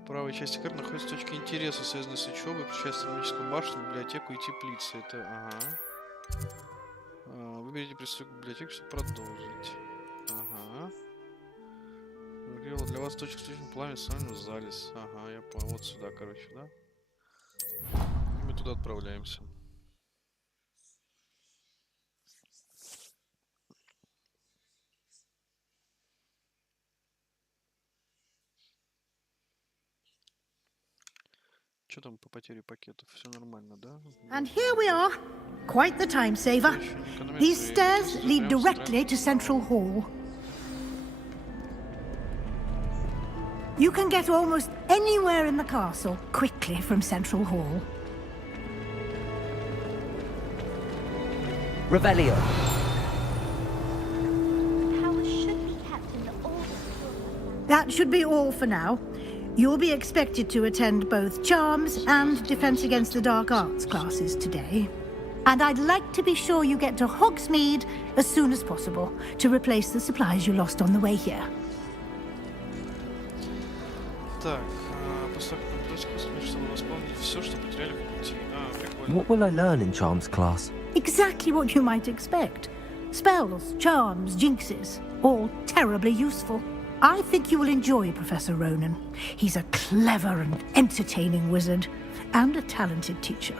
В правой части карты находятся точки интереса, связанные с учебой, включая астрономическую башню, библиотеку и теплицу. Это, ага. Выберите приступ к библиотеке, чтобы продолжить. Ага. Для вас точка с летучим пламенем с вами в зале. Ага, я понял. Вот сюда, короче, да? И мы туда отправляемся. Что там по потере пакетов? Все нормально, да? And here we are. Quite the time saver. These stairs lead directly to Central Hall. You can get almost anywhere in the castle quickly from Central Hall. Revelio. That should be all for now. You'll be expected to attend both Charms and Defense Against the Dark Arts classes today. And I'd like to be sure you get to Hogsmeade as soon as possible to replace the supplies you lost on the way here. Так, после того, как мы подошли, чтобы восполнить все, что потеряли в пути. Прикольно. What will I learn in Charms class? Exactly what you might expect. Spells, charms, jinxes, all terribly useful. I think you will enjoy Professor Ronan. He's a clever and entertaining wizard, and a talented teacher.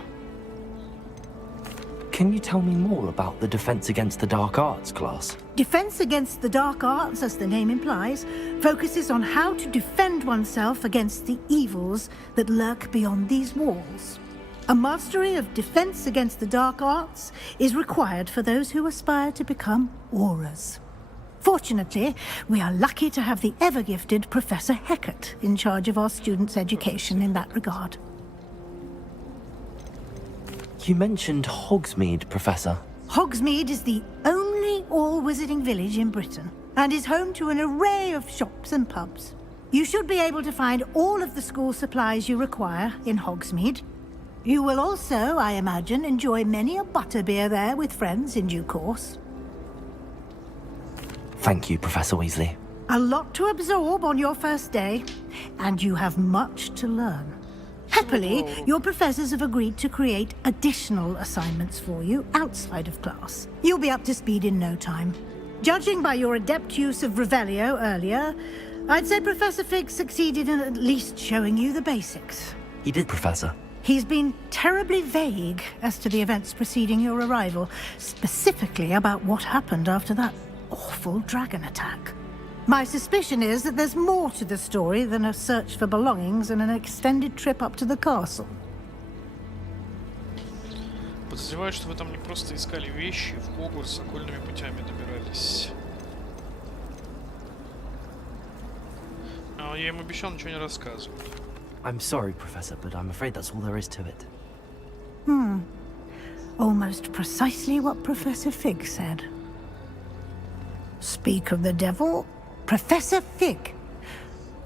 Can you tell me more about the Defense Against the Dark Arts class? Defense Against the Dark Arts, as the name implies, focuses on how to defend oneself against the evils that lurk beyond these walls. A mastery of Defense Against the Dark Arts is required for those who aspire to become auras. Fortunately, we are lucky to have the ever-gifted Professor Hecat in charge of our students' education in that regard. You mentioned Hogsmeade, Professor. Hogsmeade is the only all-wizarding village in Britain, and is home to an array of shops and pubs. You should be able to find all of the school supplies you require in Hogsmeade. You will also, I imagine, enjoy many a butterbeer there with friends in due course. Thank you, Professor Weasley. A lot to absorb on your first day, and you have much to learn. Happily, your professors have agreed to create additional assignments for you outside of class. You'll be up to speed in no time. Judging by your adept use of Revelio earlier, I'd say Professor Fig succeeded in at least showing you the basics. He did, Professor. He's been terribly vague as to the events preceding your arrival, specifically about what happened after that awful dragon attack. My suspicion is that there's more to the story than a search for belongings and an extended trip up to the castle. Подозреваю, что вы там не просто искали вещи, в Хогвартс окольными путями добирались. Я им обещал ничего не рассказывать. I'm sorry, Professor, but I'm afraid that's all there is to it. Almost precisely what Professor Fig said. Speak of the devil, Professor Fig.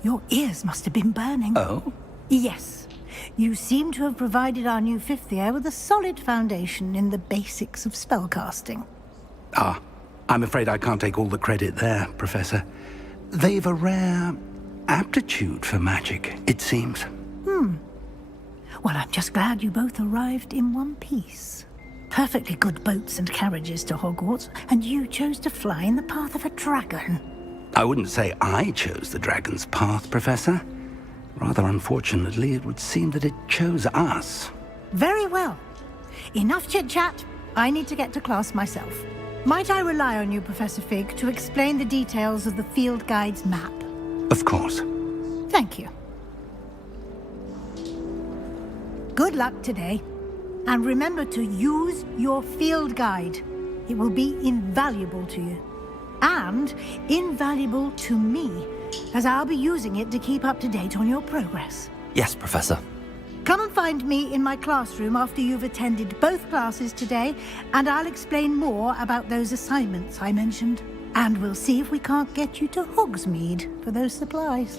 Your ears must have been burning. Oh? Yes. You seem to have provided our new fifth year with a solid foundation in the basics of spellcasting. I'm afraid I can't take all the credit there, Professor. They've a rare aptitude for magic, it seems. Well, I'm just glad you both arrived in one piece. Perfectly good boats and carriages to Hogwarts, and you chose to fly in the path of a dragon. I wouldn't say I chose the dragon's path, Professor. Rather unfortunately, it would seem that it chose us. Very well. Enough chit-chat. I need to get to class myself. Might I rely on you, Professor Fig, to explain the details of the field guide's map? Of course. Thank you. Good luck today. And remember to use your field guide. It will be invaluable to you. And invaluable to me, as I'll be using it to keep up to date on your progress. Yes, Professor. Come and find me in my classroom after you've attended both classes today, and I'll explain more about those assignments I mentioned. And we'll see if we can't get you to Hogsmeade for those supplies.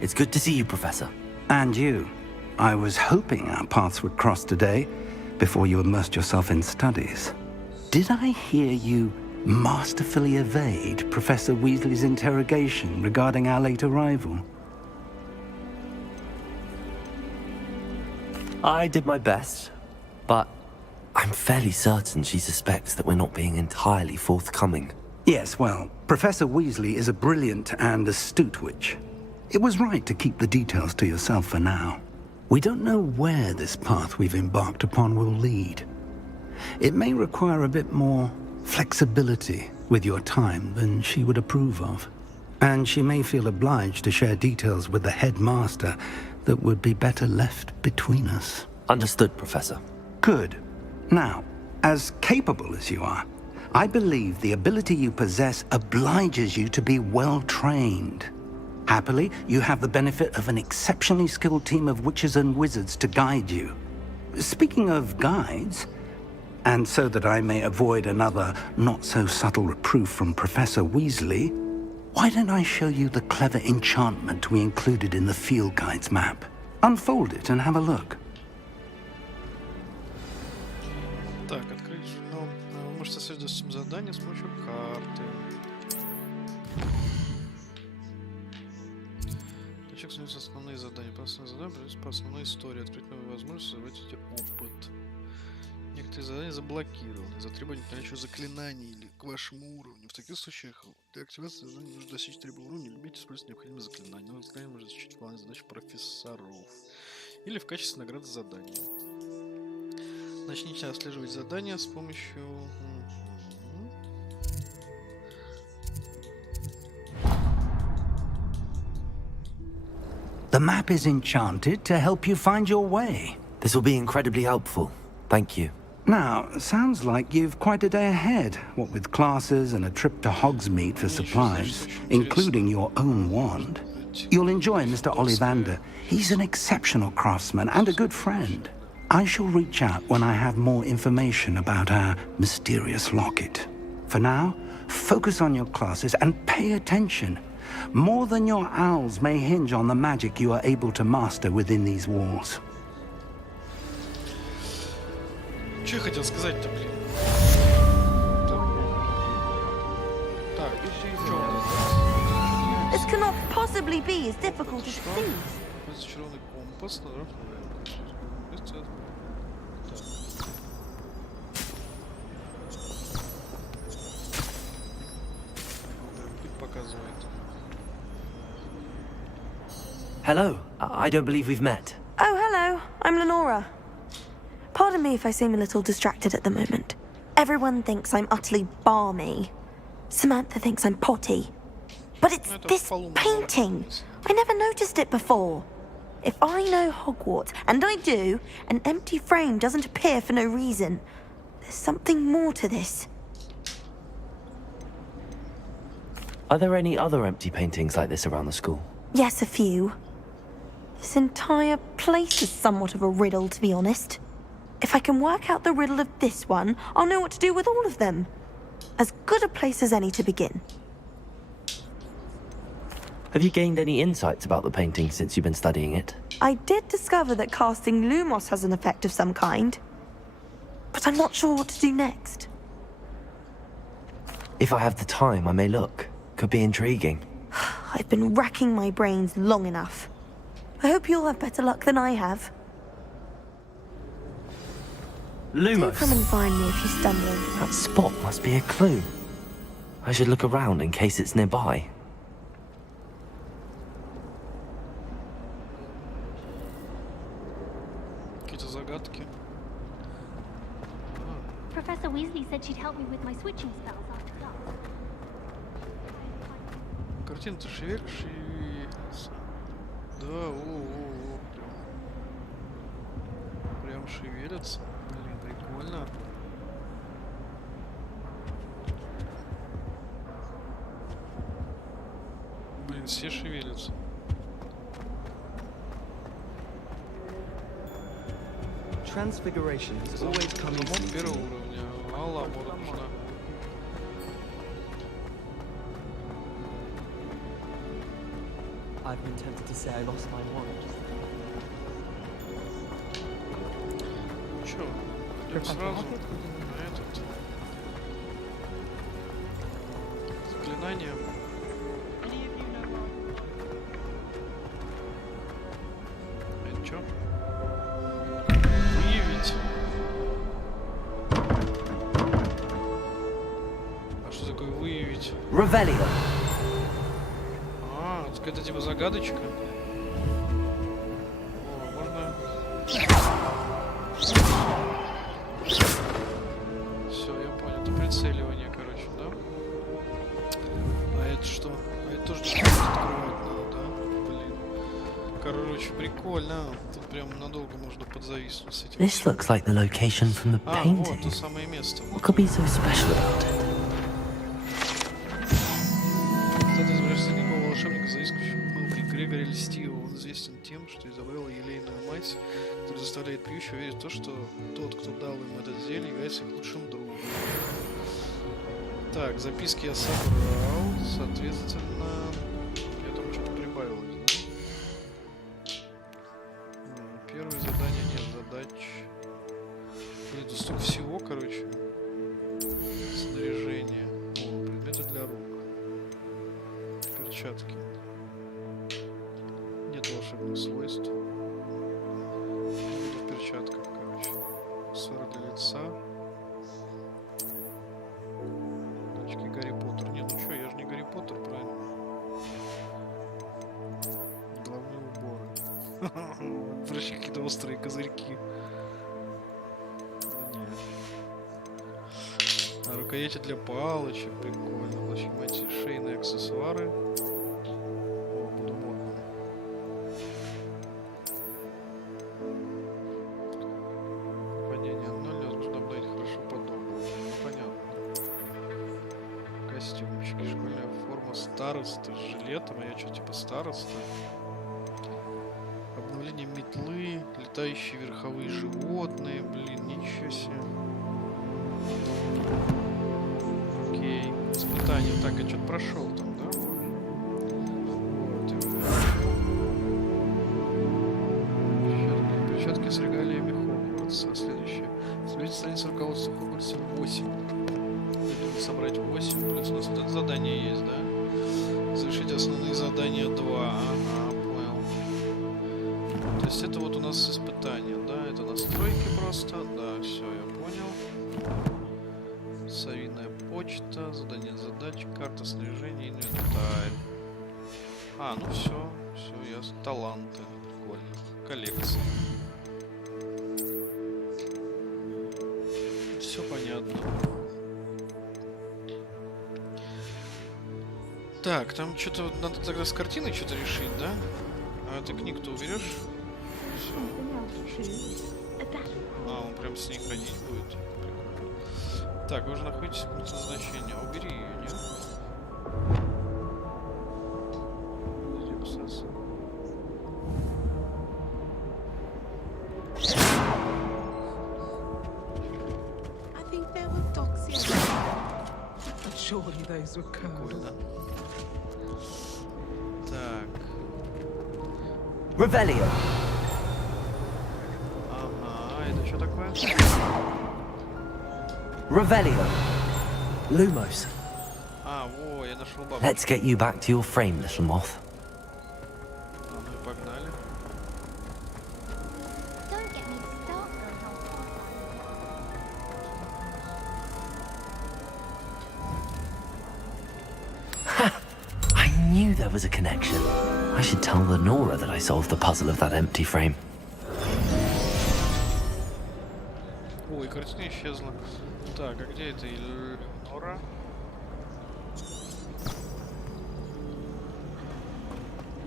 It's good to see you, Professor. And you. I was hoping our paths would cross today, before you immersed yourself in studies. Did I hear you masterfully evade Professor Weasley's interrogation regarding our late arrival? I did my best, but I'm fairly certain she suspects that we're not being entirely forthcoming. Yes, well, Professor Weasley is a brilliant and astute witch. It was right to keep the details to yourself for now. We don't know where this path we've embarked upon will lead. It may require a bit more flexibility with your time than she would approve of. And she may feel obliged to share details with the headmaster that would be better left between us. Understood, Professor. Good. Now, as capable as you are, I believe the ability you possess obliges you to be well trained. Happily, you have the benefit of an exceptionally skilled team of witches and wizards to guide you. Speaking of guides, and so that I may avoid another not-so-subtle reproof from Professor Weasley, why don't I show you the clever enchantment we included in the field guide's map? Unfold it and have a look. Так, открыть журнал. Вы можете создать задание с помощью карты. Человек становится основные задания. По основным заданиям придется по основной истории. Открыть новые возможности, создавать опыт. Некоторые задания заблокированы. За требования к наличию заклинаний или к вашему уровню. В таких случаях для активации задания нужно достичь требуемого уровня. Любите использовать необходимые заклинания. Новые заклинания можно защитить выполнение задач профессоров. Или в качестве награды задания. Начните отслеживать задания с помощью... The map is enchanted to help you find your way. This will be incredibly helpful. Thank you. Now, sounds like you've quite a day ahead, what with classes and a trip to Hogsmeade for supplies, including your own wand. You'll enjoy Mr. Ollivander. He's an exceptional craftsman and a good friend. I shall reach out when I have more information about our mysterious locket. For now, focus on your classes and pay attention. More than your owls may hinge on the magic you are able to master within these walls. Что я хотел сказать-то, блин? Так, This cannot possibly be as difficult as it seems. Зачарованный компас, да? Hello. I don't believe we've met. Oh, hello. I'm Lenora. Pardon me if I seem a little distracted at the moment. Everyone thinks I'm utterly balmy. Samantha thinks I'm potty. But it's this painting. I never noticed it before. If I know Hogwarts, and I do, an empty frame doesn't appear for no reason. There's something more to this. Are there any other empty paintings like this around the school? Yes, a few. This entire place is somewhat of a riddle, to be honest. If I can work out the riddle of this one, I'll know what to do with all of them. As good a place as any to begin. Have you gained any insights about the painting since you've been studying it? I did discover that casting Lumos has an effect of some kind. But I'm not sure what to do next. If I have the time, I may look. Could be intriguing. I've been racking my brains long enough. I hope you'll have better luck than I have. Lumos! Do come and find me if you stumble. That spot must be a clue. I should look around in case it's nearby. Какие-то загадки. Professor Weasley said she'd help me with my switching spells after class. Картина-то шевелится. Да, о-о-о. Прям шевелится. Блин, прикольно. Блин, все шевелятся. Transfiguration is always coming. Первого уровня. Алла, вот нужна. I've been tempted to say I lost my wand. Чё? Идём сразу на этот. Заклинание. Это чё? Выявить. А что такое выявить? Revelio. Это типа загадочка. О, можно... Все, я понял. Это прицеливание, короче, да? А это что? А это тоже... прям надолго можно подзависнуть с этим. This looks like the location from the painting. Вот то самое место. What could be so special about it? Кстати, изображение средневекового волшебника за исключением Мылки Грегори Льстивого. Он известен тем, что изобрел елейную мать, которая заставляет пьющего верить в то, что тот, кто дал им этот зелье, является их лучшим другом. Так, записки я собрал, соответственно, я там что-то прибавилось, да? Первое задание нет задач. Блин, тут столько всего, короче. Снаряжение. О, предметы для рук. Перчатки. Нет волшебных свойств. Буду в перчатках, короче. Ссора для лица. Очки Гарри Поттер. Не, ну чё, я же не Гарри Поттер, правильно? Головные уборы. Прочь какие-то острые козырьки. Да нет. А рукояти для палочек, прикольно. Плащи, шейные аксессуары. О, буду модным. Падение 0, нужно обновить хорошо подобное. Понятно. Костюмчики, школьная форма старосты с жилетом, а я что, типа староста? Обновление метлы, летающие верховые животные, блин, ничего себе. Окей, испытание, так, я что-то прошел там, да? Вот. Перчатки с регалиями Хогвартса, следующее. Смотрите страницу руководства Хогвартса 8. Собрать 8, плюс у нас вот это задание есть, да? Завершить основные задания 2. Ага, понял. То есть это вот у нас испытание, да? Это настройки просто. Да, все, я понял. Совиная почта, задание задач, карта снаряжения, инвентарь. А, ну все, ясно. Таланты, прикольно. Коллекция. Все понятно. Так, там что-то надо тогда с картиной что-то решить, да? А ты книгу-то уберешь? А, он прям с ней ходить будет. Прикольно. Так, вы уже находитесь в пункте назначения. Убери ее, нет? Прикольно. Так. Revelio. Ага, это что такое? Revelio. Lumos. А, во, я нашел бабу. Let's get you back to your frame, little moth. А, ну и погнали. I knew there was a connection. I should tell Lenora that I solved the puzzle of that empty frame. Ой, картина исчезла. Так, а где это Lenora?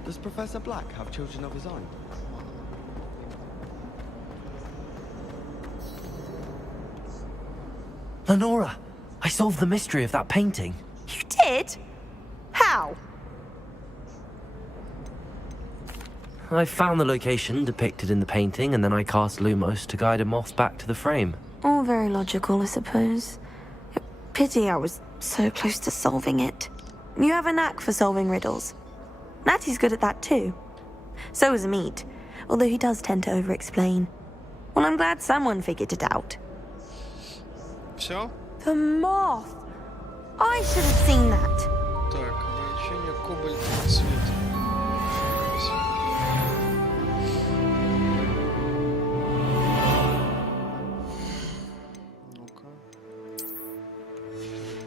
Does Professor Black have children of his own? Lenora, I solved the mystery of that painting. You did? How? I found the location depicted in the painting, and then I cast Lumos to guide a moth back to the frame. All very logical, I suppose. Pity I was so close to solving it. You have a knack for solving riddles. Natty's good at that too. So is Meat, although he does tend to over-explain. Well, I'm glad someone figured it out. Все? The moth! I should have seen that. Так, ограничение кобальтового цвета. Ну-ка.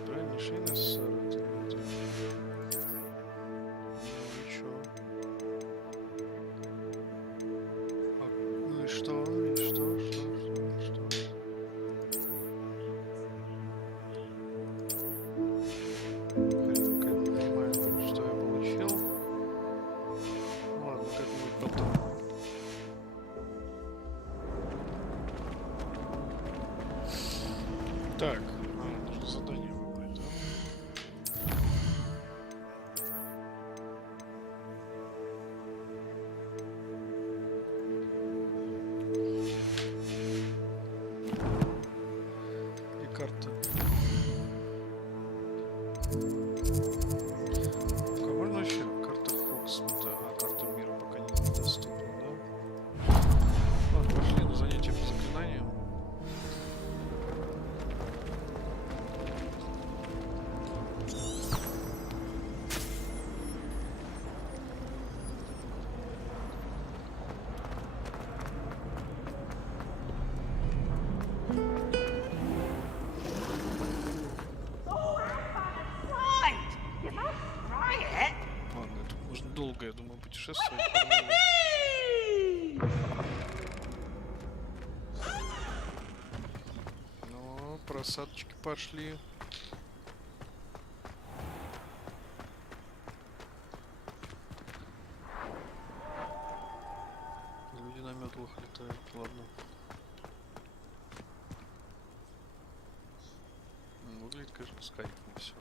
Правильно, шейная ссора. Ничего. Ну и что? И что? Так, нужно задание выбрать, да? И карта. Можно еще? Карта Хогвартса, а карта мира пока недоступна, да? Ладно, пошли на занятия по заклинаниям. Ладно, это можно долго, я думаю, путешествовать. Ну, просадочки пошли. Люди на метлах летают, ладно. Выглядит, конечно, скайпно все.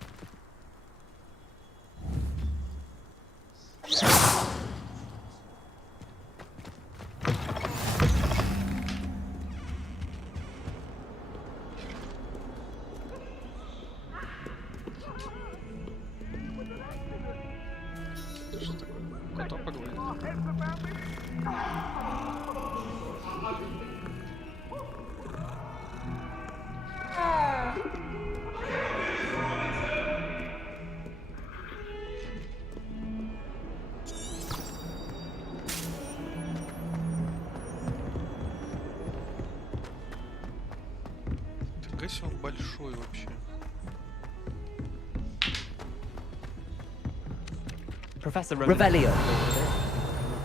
Что такое? Кота погладить? Фига себе, он большой вообще. Professor Revelio.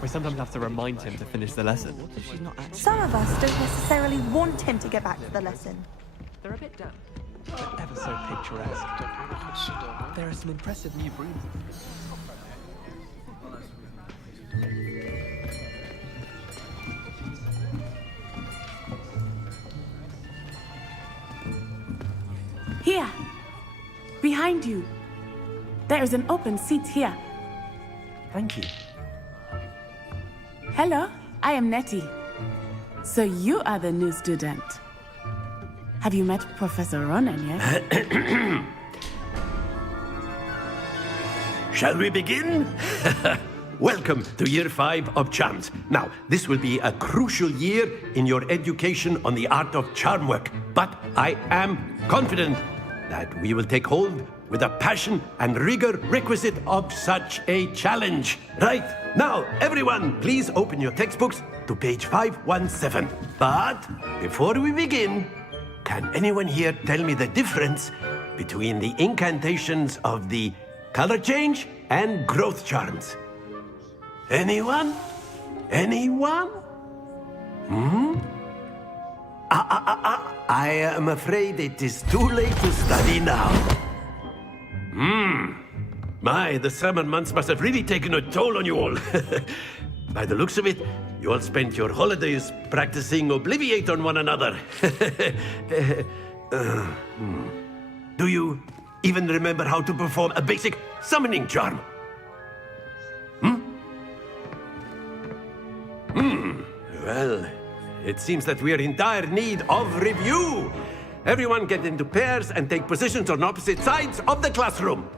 We sometimes have to remind him to finish the lesson. Some of us don't necessarily want him to get back to the lesson. They're a bit damp, but ever so picturesque. There are some impressive new brooms. Here, behind you. There is an open seat here. Thank you. Hello, I am Nettie. So you are the new student. Have you met Professor Ronan yet? Shall we begin? Welcome to Year 5 of Charms. Now, this will be a crucial year in your education on the art of charm work, but I am confident that we will take hold with the passion and rigor requisite of such a challenge. Right, now, everyone, please open your textbooks to page 517. But before we begin, can anyone here tell me the difference between the incantations of the color change and growth charms? Anyone? Anyone? I am afraid it is too late to study now. My, the summer months must have really taken a toll on you all. By the looks of it, you all spent your holidays practicing Obliviate on one another. Do you even remember how to perform a basic summoning charm? Well, it seems that we are in dire need of review. Everyone get into pairs and take positions on opposite sides of the classroom.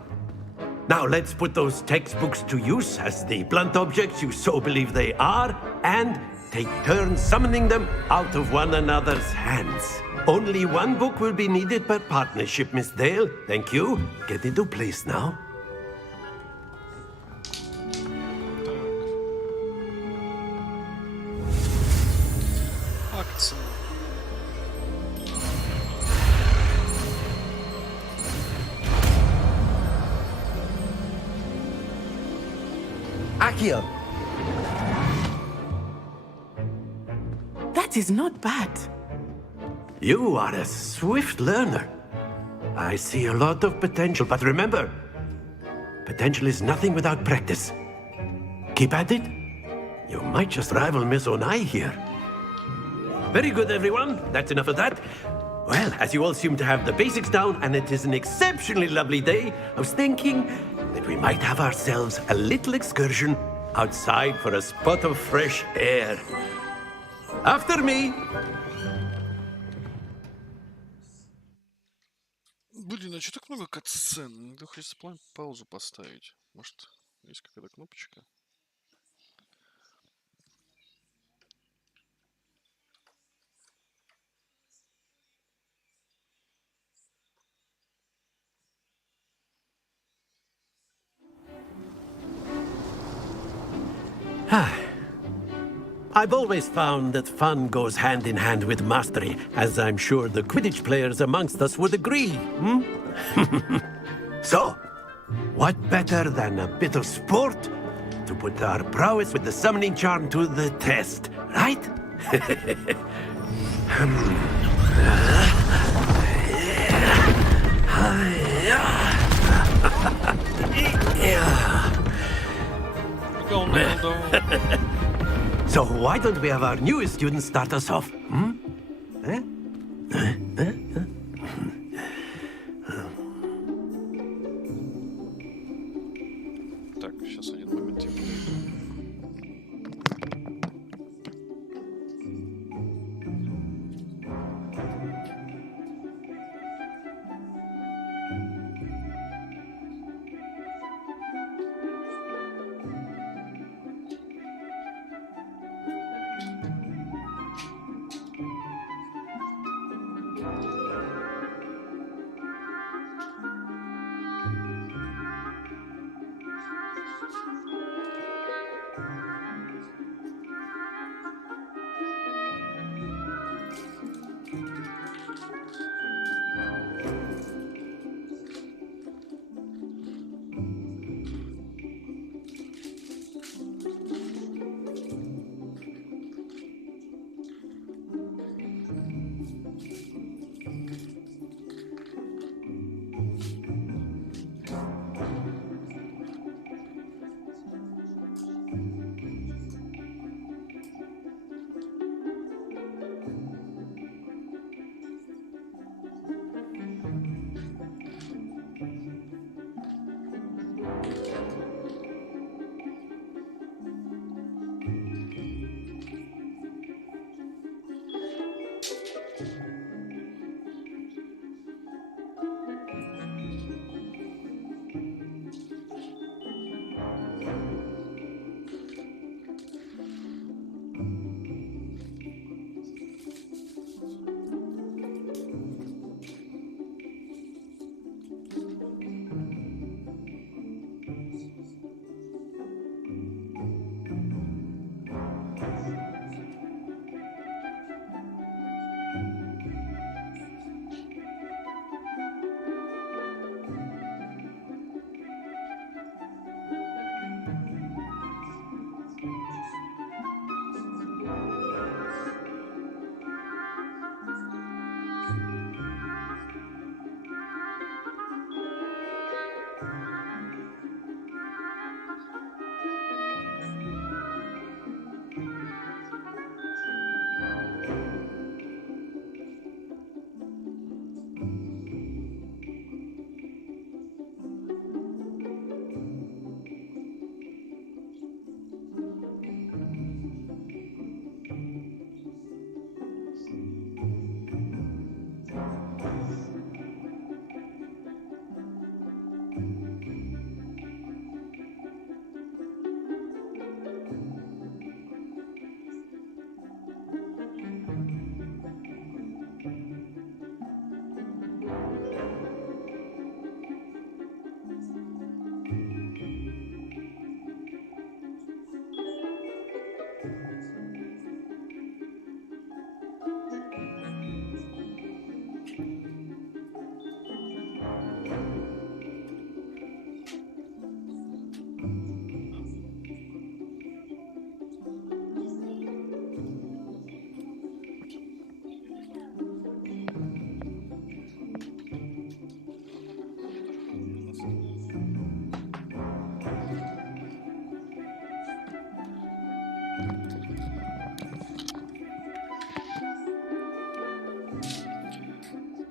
Now let's put those textbooks to use as the blunt objects you so believe they are, and take turns summoning them out of one another's hands. Only one book will be needed per partnership, Miss Dale. Thank you. Get into place now. Акция. Accio. That is not bad. You are a swift learner. I see a lot of potential, but remember, potential is nothing without practice. Keep at it. You might just rival Miss Onai here. Very good, everyone. That's enough of that. Well, as you all seem to have the basics down, and it is an exceptionally lovely day, I was thinking that we might have ourselves a little excursion outside for a spot of fresh air. After me! Блин, а что так много катсцен? Иногда хочется паузу поставить. Может, есть какая-то кнопочка? I've always found that fun goes hand in hand with mastery, as I'm sure the Quidditch players amongst us would agree, hmm? So, what better than a bit of sport to put our prowess with the summoning charm to the test, right? So why don't we have our newest student start us off? Hmm? Так, сейчас один момент я подойду.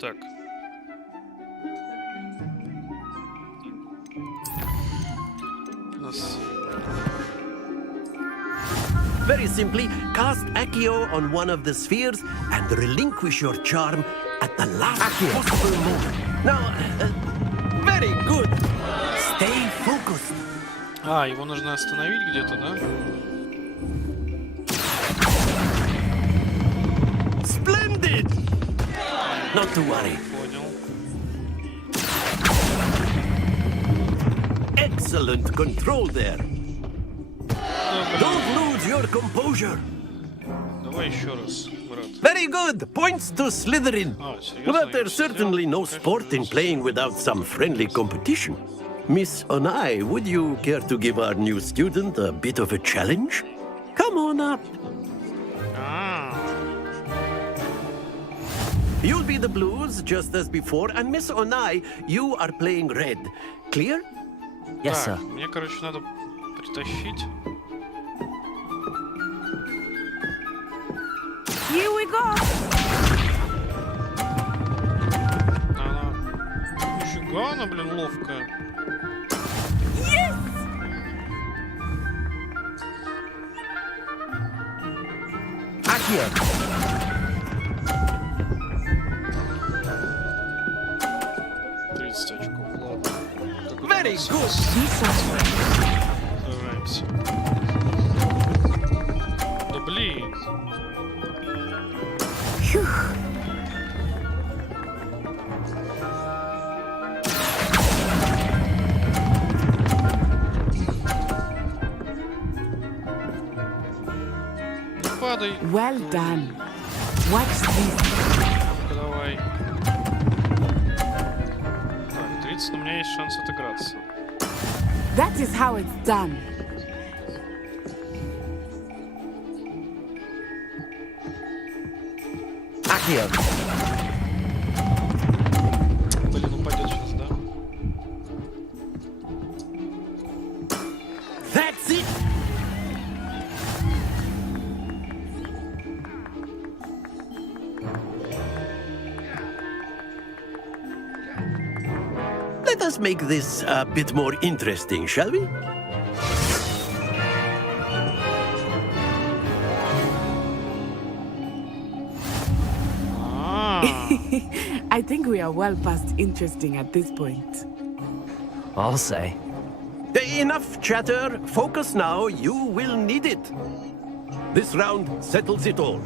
Так. У нас... Very simply, cast Accio on one of the spheres and relinquish your charm at the last possible moment. Now, very good. Stay focused. А, его нужно остановить где-то, да? Splendid! Not to worry. Понял. Excellent control there. Don't lose your composure. Давай еще раз, брат. Very good. Points to Slytherin. But there's certainly no sport in playing without some friendly competition. Miss Onai, would you care to give our new student a bit of a challenge? Come on up. You'll be the blues, just as before, and Miss Onai, you are playing red. Clear? Yes, так, sir. Мне, короче, надо притащить. Here we go. Она... Нифига она, блин, ловкая. Yes! Accio. 30 очков, ладно. Very good. Сражаемся. Да блин. Падай. Well done. Watch this. Ну-ка, давай. Так, 30, но у меня есть шанс отыграться. That is how it's done. Accio. Блин, упадет сейчас, да? That's it. Let us make this a bit more interesting, shall we? I think we are well past interesting at this point. I'll say. Enough chatter. Focus now. You will need it. This round settles it all.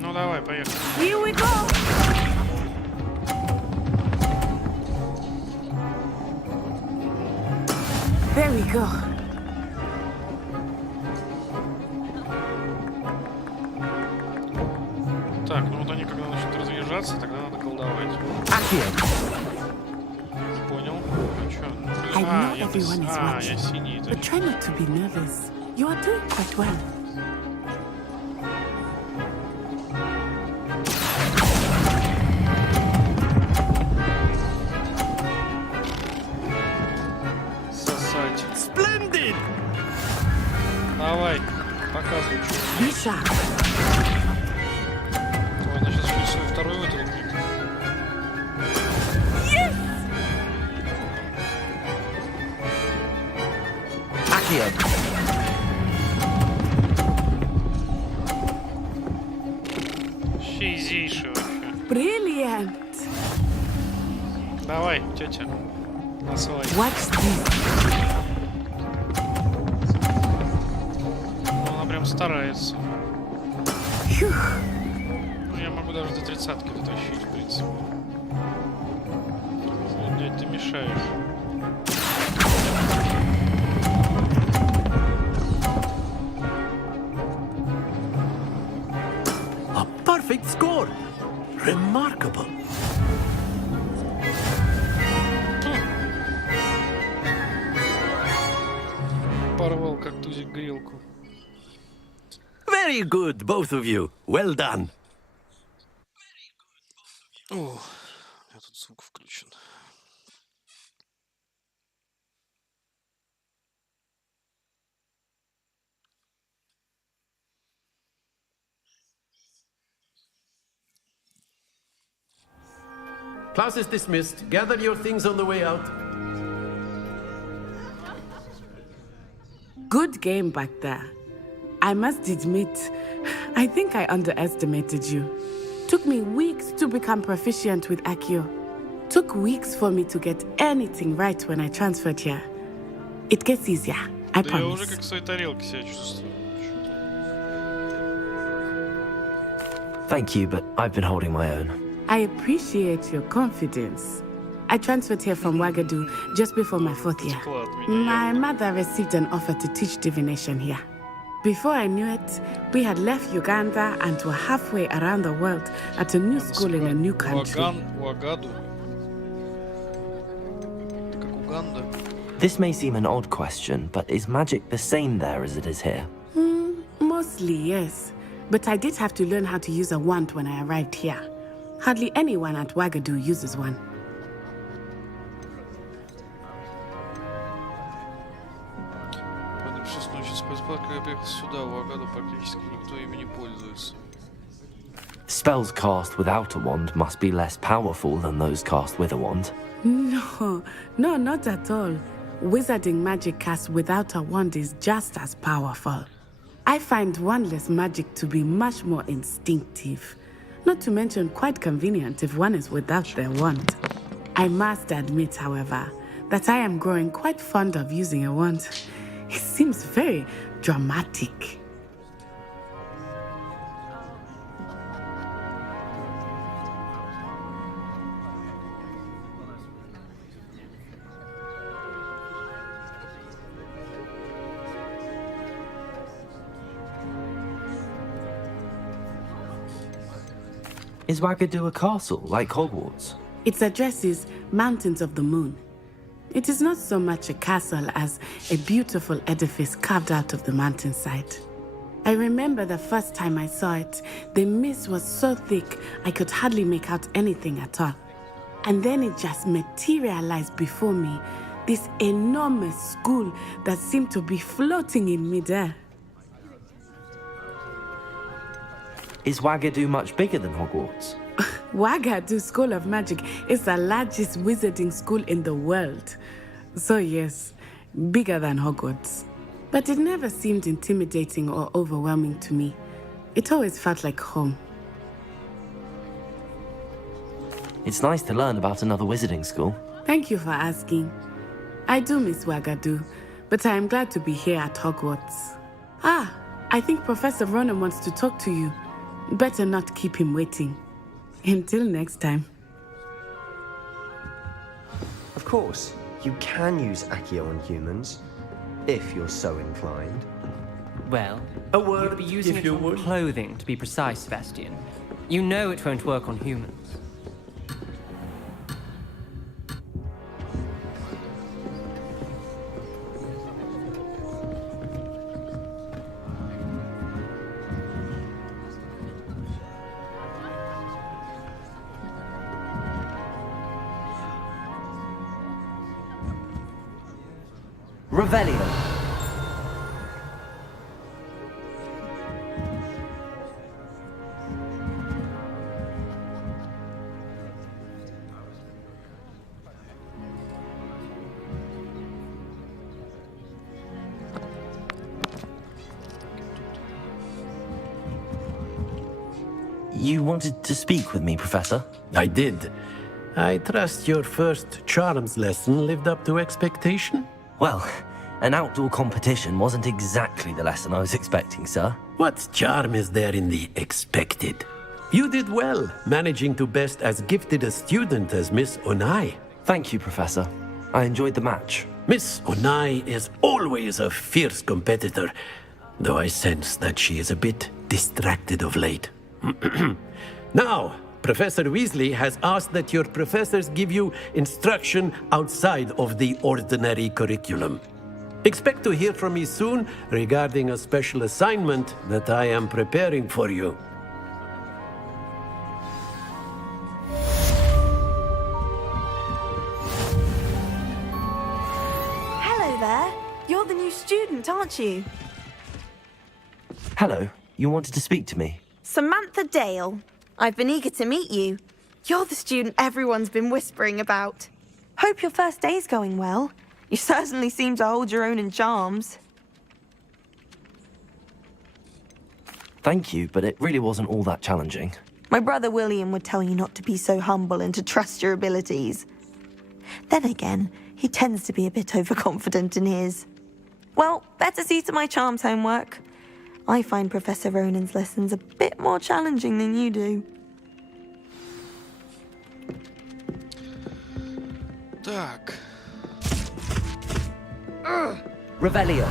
Ну давай, поехали. Here we go. There we go. Так, ну вот они когда начнут разъезжаться, тогда надо колдовать. Понял. Ну чё? I А, know я, everyone is я watching, синий. but try not to be nervous. You are doing quite well. Сосать. Splendid! Давай, показывай, что. Be sharp. Ой, она сейчас еще свой второй вытолкнет. Accio. Щизейший вообще. Brilliant. Давай, тетя. На свой. Watch this. Ну, она прям старается. Phew. Ну, я могу даже до 30-ки дотащить, в принципе. Дядь, ты мешаешь. A perfect score. Remarkable. Порвал как тузик грелку. Very good, both of you. Well done. О, у меня тут звук включен. Class is dismissed. Gather your things on the way out. Good game back there. I must admit, I think I underestimated you. Took me weeks to become proficient with Accio. Took weeks for me to get anything right when I transferred here. It gets easier, I Да я уже promise. как в своей тарелке себя чувствую. Thank you, but I've been holding my own. I appreciate your confidence. I transferred here from Wagadu just before my 4th year. My mother received an offer to teach divination here. Before I knew it, we had left Uganda and were halfway around the world at a new school in a new country. Вагаду. Как Уганда. This may seem an odd question, but is magic the same there as it is here? Mostly, yes. But I did have to learn how to use a wand when I arrived here. Hardly anyone at Wagadu uses one. Сейчас научиться поспать, когда я приехал сюда, в Агаду практически никто ими не пользуется. Spells cast without a wand must be less powerful than those cast with a wand. No, not at all. Wizarding magic cast without a wand is just as powerful. I find wandless magic to be much more instinctive. Not to mention quite convenient if one is without their wand. I must admit, however, that I am growing quite fond of using a wand. It seems very dramatic. Is Wagadu a castle, like Hogwarts? Its address is Mountains of the Moon. It is not so much a castle as a beautiful edifice carved out of the mountainside. I remember the first time I saw it, the mist was so thick I could hardly make out anything at all. And then it just materialized before me, this enormous school that seemed to be floating in midair. Is Wagadu much bigger than Hogwarts? Wagadu School of Magic is the largest wizarding school in the world. So yes, bigger than Hogwarts. But it never seemed intimidating or overwhelming to me. It always felt like home. It's nice to learn about another wizarding school. Thank you for asking. I do miss Wagadu, but I am glad to be here at Hogwarts. Ah, I think Professor Ronan wants to talk to you. Better not keep him waiting. Until next time. Of course, you can use Accio on humans, if you're so inclined. Well, a word, you'd be using if it you on would. clothing, to be precise, Sebastian. You know it won't work on humans. Revelio. You wanted to speak with me, Professor? I did. I trust your first charms lesson lived up to expectation? Well, an outdoor competition wasn't exactly the lesson I was expecting, sir. What charm is there in the expected? You did well, managing to best as gifted a student as Miss Onai. Thank you, Professor. I enjoyed the match. Miss Onai is always a fierce competitor, though I sense that she is a bit distracted of late. Now, Professor Weasley has asked that your professors give you instruction outside of the ordinary curriculum. Expect to hear from me soon regarding a special assignment that I am preparing for you. Hello there. You're the new student, aren't you? Hello. You wanted to speak to me? Samantha Dale. I've been eager to meet you. You're the student everyone's been whispering about. Hope your first day's going well. You certainly seem to hold your own in charms. Thank you, but it really wasn't all that challenging. My brother William would tell you not to be so humble and to trust your abilities. Then again, he tends to be a bit overconfident in his. Well, better see to my charms homework. I find Professor Ronan's lessons a bit more challenging than you do. Так. Revelio.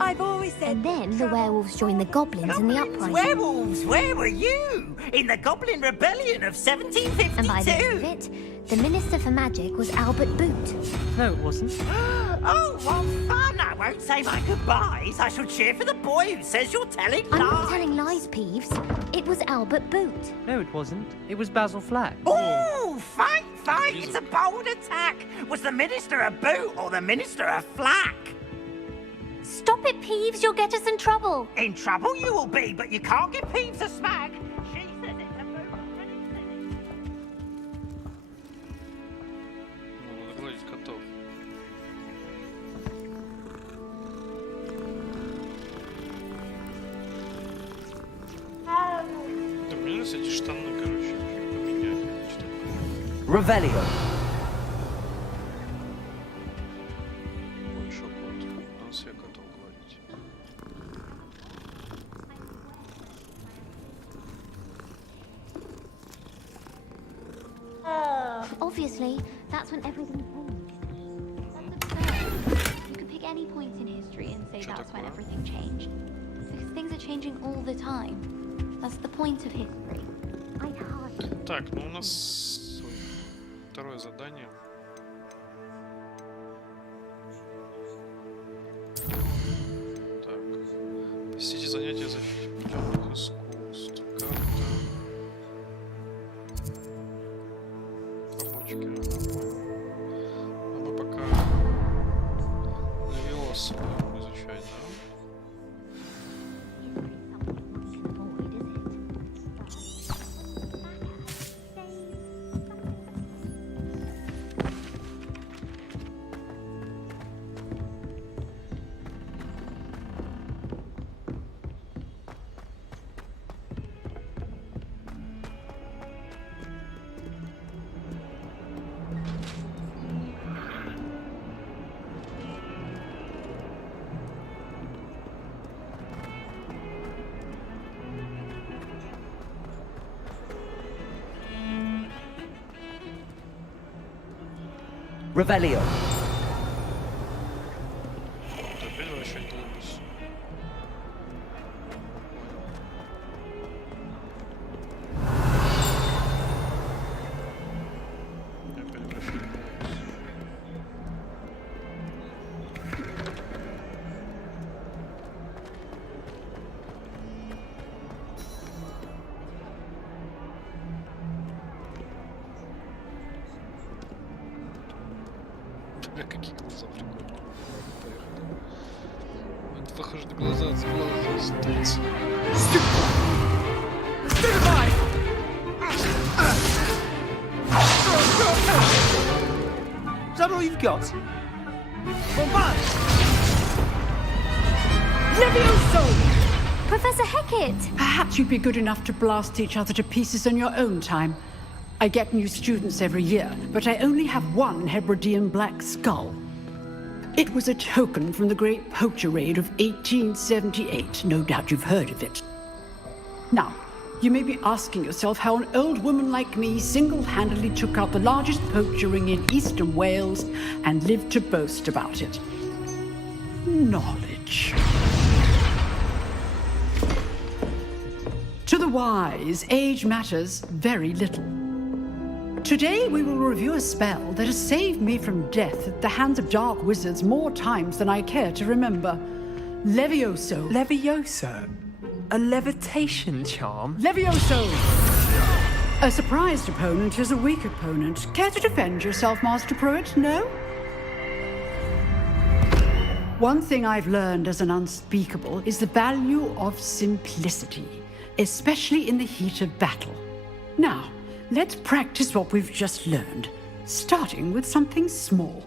I've always said. And then the werewolves joined the goblins in the uprising. Werewolves, where were you? In the Goblin Rebellion of 1752. And by the end of it, the Minister for Magic was Albert Boot. No, it wasn't. Oh, what fun! I won't say my goodbyes. I shall cheer for the boy who says you're telling lies. I'm not telling lies, Peeves. It was Albert Boot. No, it wasn't. It was Basil Flack. Oh, fight! It's a bold attack. Was the Minister a boot or the Minister a flack? Stop it, Peeves. You'll get us in trouble. In trouble you will be, but you can't give Peeves a smack. She says it's a boot. Надо гладить котов. Да мне нравятся эти штаны, короче, поменять. Revelio. Еще кот. Надо себе котов гладить. Obviously, that's when everything changed. That's absurd. You could pick any point in history and say that's when everything changed. Because things are changing all the time. That's the point of history. I can't. Так, ну у нас второе задание. Так. Посетите занятия защитных искусств. Карта. Рабочки. А мы пока Левиоса будем изучать, да? Revelio. Опять вращать глобус. Опять вращать глобус. Бля, какие глаза прикольные. Поехали. Вот похоже, глаза от глаза остаются. Is that all you've got? Bombard! Levioso! Professor Hecat! Perhaps you'd be good enough to blast each other to pieces in your own time. I get new students every year, but I only have one Hebridean black skull. It was a token from the Great Poacher Raid of 1878. No doubt you've heard of it. Now, you may be asking yourself how an old woman like me single-handedly took out the largest poacher ring in eastern Wales and lived to boast about it. Knowledge. To the wise, age matters very little. Today we will review a spell that has saved me from death at the hands of dark wizards more times than I care to remember. Levioso. Levioso? A levitation charm? Levioso! A surprised opponent is a weak opponent. Care to defend yourself, Master Pruitt? No? one thing I've learned as an unspeakable is the value of simplicity, especially in the heat of battle. Now, let's practice what we've just learned, starting with something small.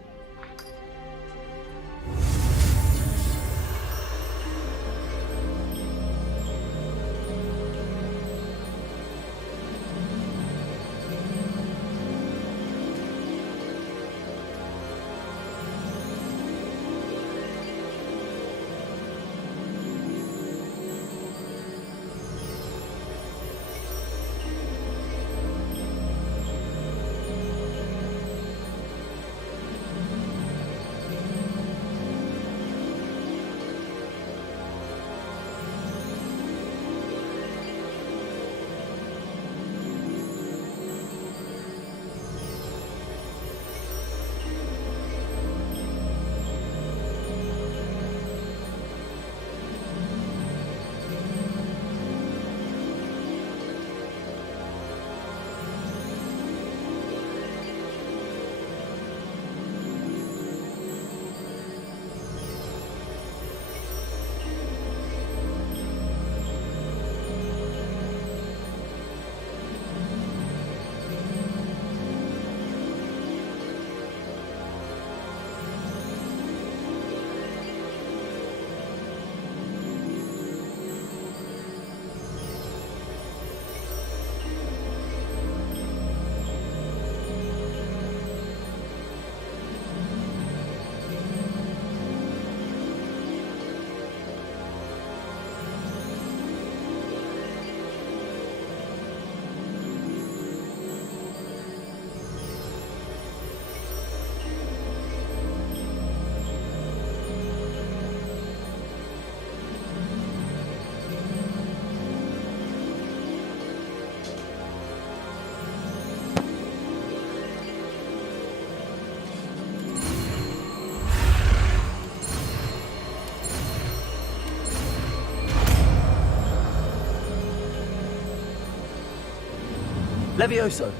Levioso.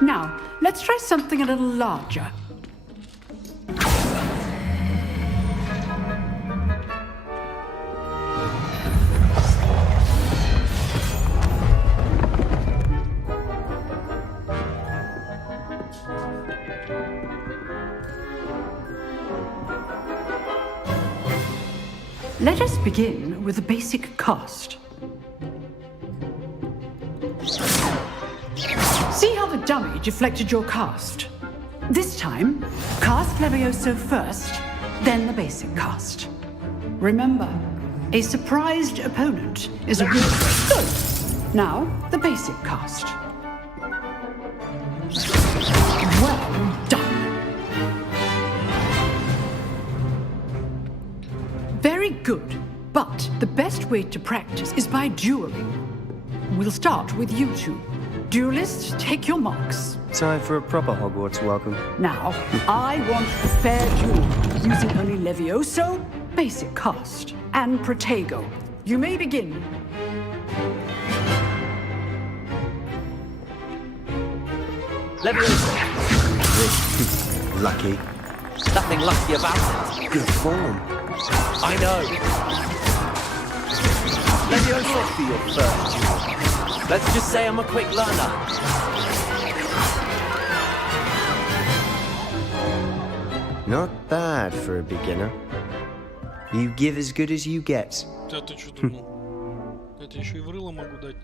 Now, let's try something a little larger. Let us begin with the basic cast. See how the dummy deflected your cast? This time, cast Levioso first, then the basic cast. Remember, a surprised opponent is a good... Good! Now, the basic cast. Well done. Very good, but the best way to practice is by dueling. We'll start with you two. Duelists, take your marks. Time for a proper Hogwarts welcome. Now, I want a fair duel, using only Levioso, basic cast, and Protego. You may begin. Levioso. Lucky. Nothing lucky about it. Good form. I know. Levioso be your first duel. Let's just say I'm a quick learner. Not bad for a beginner. You give as good as you get. Да ты что думал? Я тебе еще и в рыло могу дать.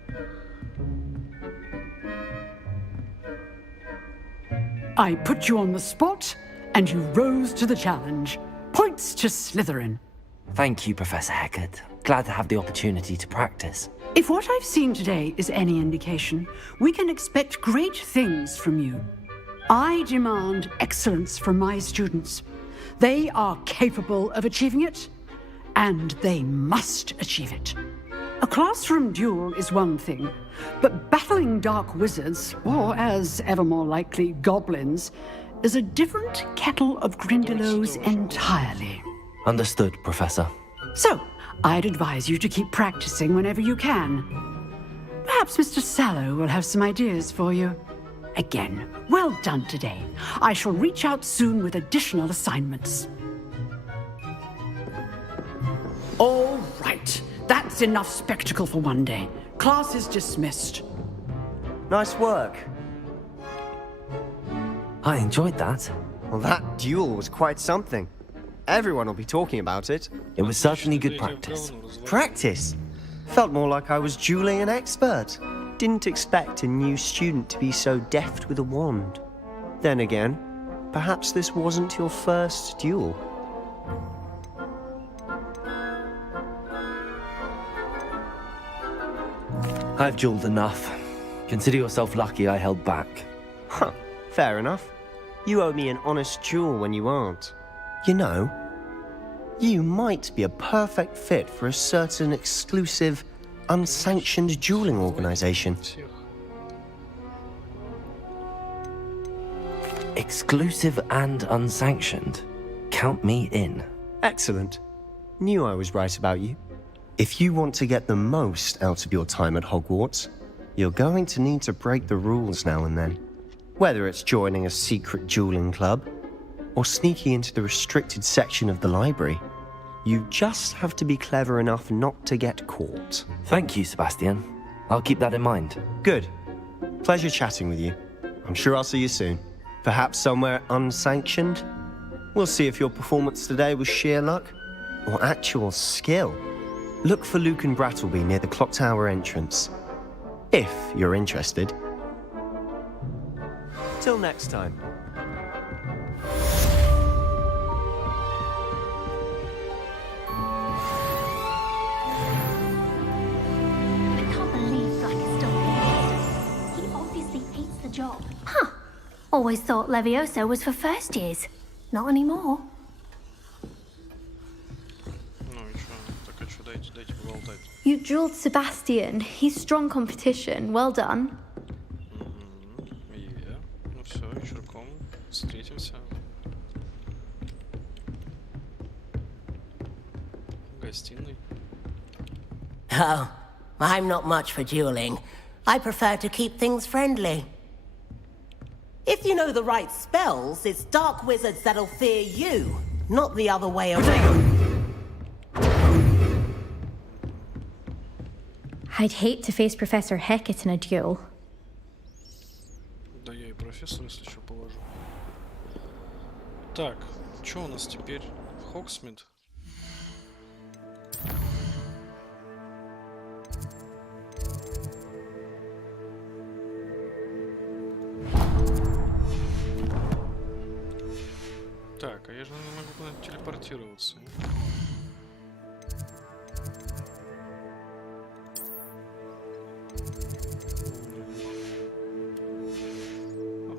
I put you on the spot, and you rose to the challenge. Points to Slytherin. Thank you, Professor Hecat. Glad to have the opportunity to practice. If what I've seen today is any indication, we can expect great things from you. I demand excellence from my students. They are capable of achieving it, and they must achieve it. A classroom duel is one thing, but battling dark wizards, or as ever more likely, goblins, is a different kettle of Grindylows entirely. Understood, Professor. So, I'd advise you to keep practicing whenever you can. Perhaps Mr. Sallow will have some ideas for you. Again, well done today. I shall reach out soon with additional assignments. All right. That's enough spectacle for one day. Class is dismissed. Nice work. I enjoyed that. Well, that duel was quite something. Everyone will be talking about it. It was certainly good practice. Practice? Felt more like I was dueling an expert. Didn't expect a new student to be so deft with a wand. Then again, perhaps this wasn't your first duel. I've dueled enough. Consider yourself lucky I held back. Huh, fair enough. You owe me an honest duel when you aren't. You know, you might be a perfect fit for a certain exclusive, unsanctioned dueling organization. Exclusive and unsanctioned? Count me in. Excellent. Knew I was right about you. If you want to get the most out of your time at Hogwarts, you're going to need to break the rules now and then. Whether it's joining a secret dueling club, or sneaking into the restricted section of the library, you just have to be clever enough not to get caught. Thank you, Sebastian. I'll keep that in mind. Good. Pleasure chatting with you. I'm sure I'll see you soon. Perhaps somewhere unsanctioned? We'll see if your performance today was sheer luck, or actual skill. Look for Luke and Brattleby near the clock tower entrance. If you're interested. Till next time. I can't believe Black is still here. He obviously hates the job. Huh. Always thought Levioso was for first years. Not anymore. You dueled Sebastian. He's strong competition. Well done. Ну все, вечерком встретимся. В гостиной. Oh, I'm not much for dueling. I prefer to keep things friendly. If you know the right spells, it's dark wizards that'll fear you, not the other way around. I'd hate to face Professor Hecat in a duel. Да я и профессора, если что, положу. Так, что у нас теперь? Хогсмит? Так, а я же не могу куда-нибудь телепортироваться.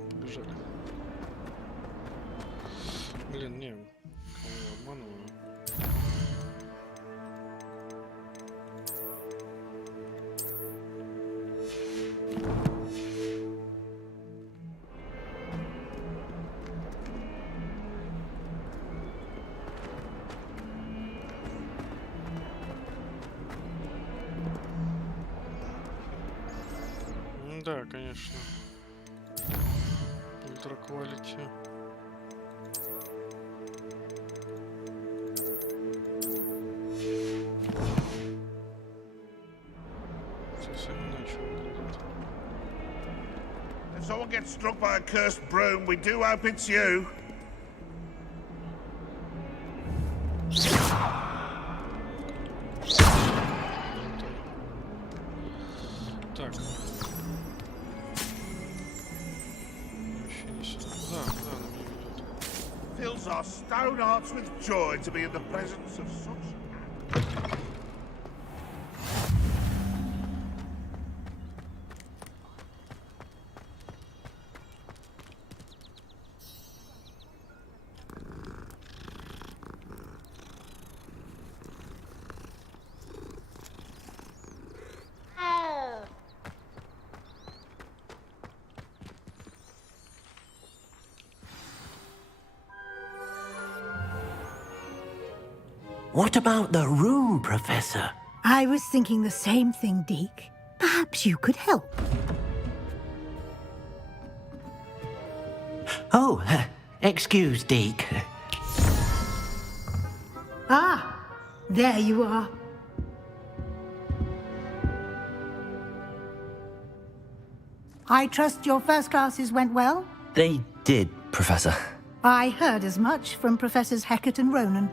Побежали. Блин, не, кого я обманываю? Да, конечно. Ультра квалити. Совсем иначе выглядит. If someone gets struck by a cursed broom, we do hope it's you. Так. Fills our stone hearts with joy to be in the presence of such. What about the room, Professor? I was thinking the same thing, Deke. Perhaps Perhaps you could help. Oh, excuse, Deke. Ah, there you are. I trust your first classes went well? They did, Professor. I heard as much from Professors Hecat and Ronan.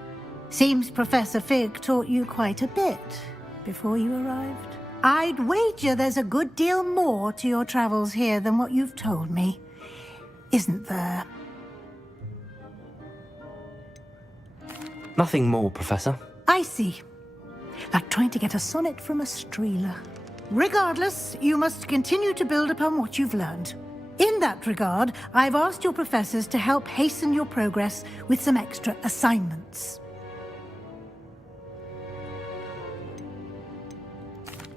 Seems Professor Fig taught you quite a bit before you arrived. I'd wager there's a good deal more to your travels here than what you've told me, isn't there? Nothing more, Professor. I see. Like trying to get a sonnet from a streeler. Regardless, you must continue to build upon what you've learned. In that regard, I've asked your professors to help hasten your progress with some extra assignments.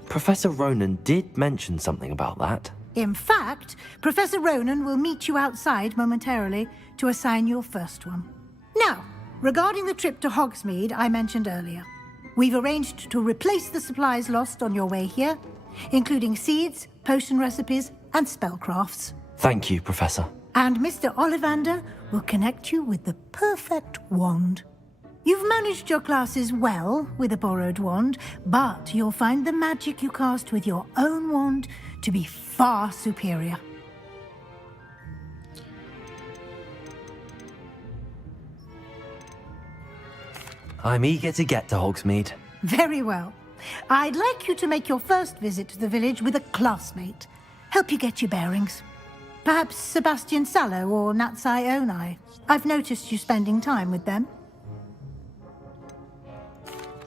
Professor Ronan did mention something about that. In fact, Professor Ronan will meet you outside momentarily to assign your first one. Now, regarding the trip to Hogsmeade I mentioned earlier, we've arranged to replace the supplies lost on your way here, including seeds, potion recipes, and spellcrafts. Thank you, Professor. And Mr. Ollivander will connect you with the perfect wand. You've managed your classes well with a borrowed wand, but you'll find the magic you cast with your own wand to be far superior. I'm eager to get to Hogsmeade. Very well. I'd like you to make your first visit to the village with a classmate. Help you get your bearings. Perhaps Sebastian Sallow or Natsai Onai. I've noticed you spending time with them.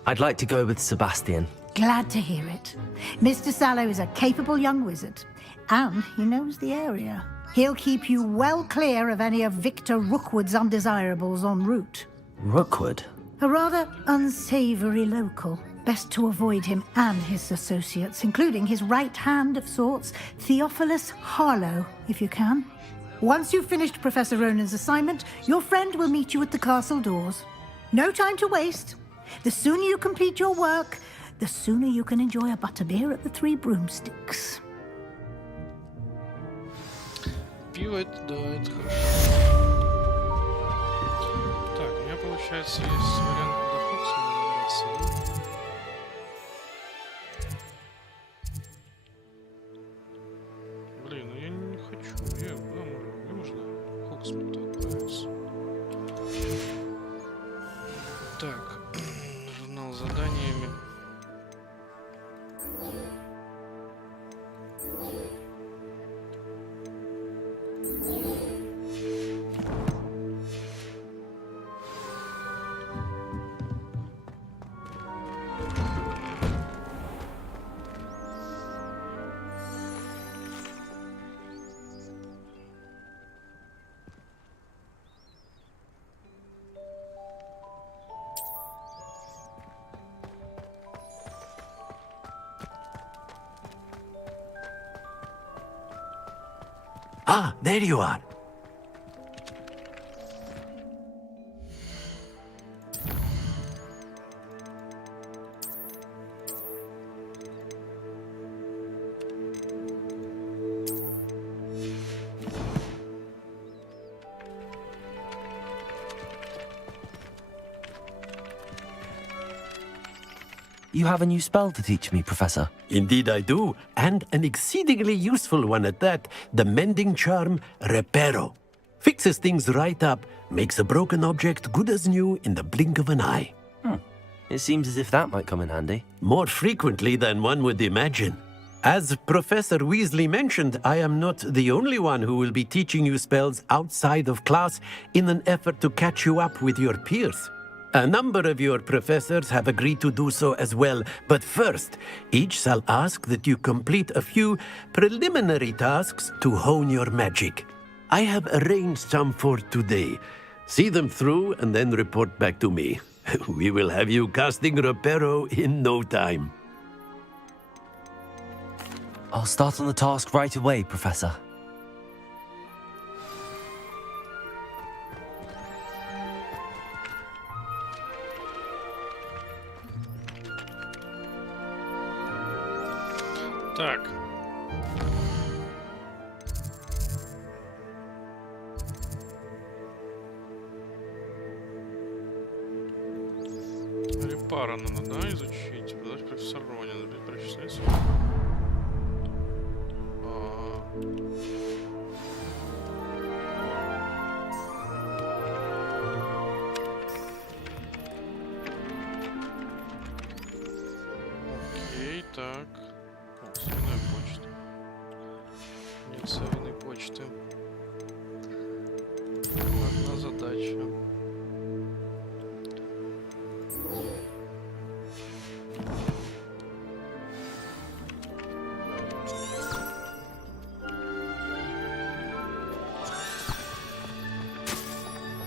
I'd like to go with Sebastian. Glad to hear it. Mr. Sallow is a capable young wizard, and he knows the area. He'll keep you well clear of any of Victor Rookwood's undesirables en route. Rookwood? A rather unsavory local. Best to avoid him and his associates, including his right hand of sorts, Theophilus Harlow, if you can. Once you've finished Professor Ronan's assignment, your friend will meet you at the castle doors. No time to waste. The sooner you complete your work, the sooner you can enjoy a butterbeer at the Three Broomsticks. Пиво, да, это хорошо. Так, у меня получается есть вариант до Хогсмида добраться, да? Блин, ну я не хочу. Мне можно Хогсмид отправиться. Так, журнал с заданиями. Ah, there you are. You have a new spell to teach me, Professor. Indeed I do, and an exceedingly useful one at that, the mending charm Reparo. Fixes things right up, makes a broken object good as new in the blink of an eye. It seems as if that might come in handy. More frequently than one would imagine. As Professor Weasley mentioned, I am not the only one who will be teaching you spells outside of class in an effort to catch you up with your peers. A number of your professors have agreed to do so as well, but first, each shall ask that you complete a few preliminary tasks to hone your magic. I have arranged some for today. See them through and then report back to me. We will have you casting Reparo in no time. I'll start on the task right away, Professor. Так. Репара надо, да, изучить? Подать профессору, не надо прочитать. Окей, так. О, свиная почта. Нет свиной почты. Одна задача.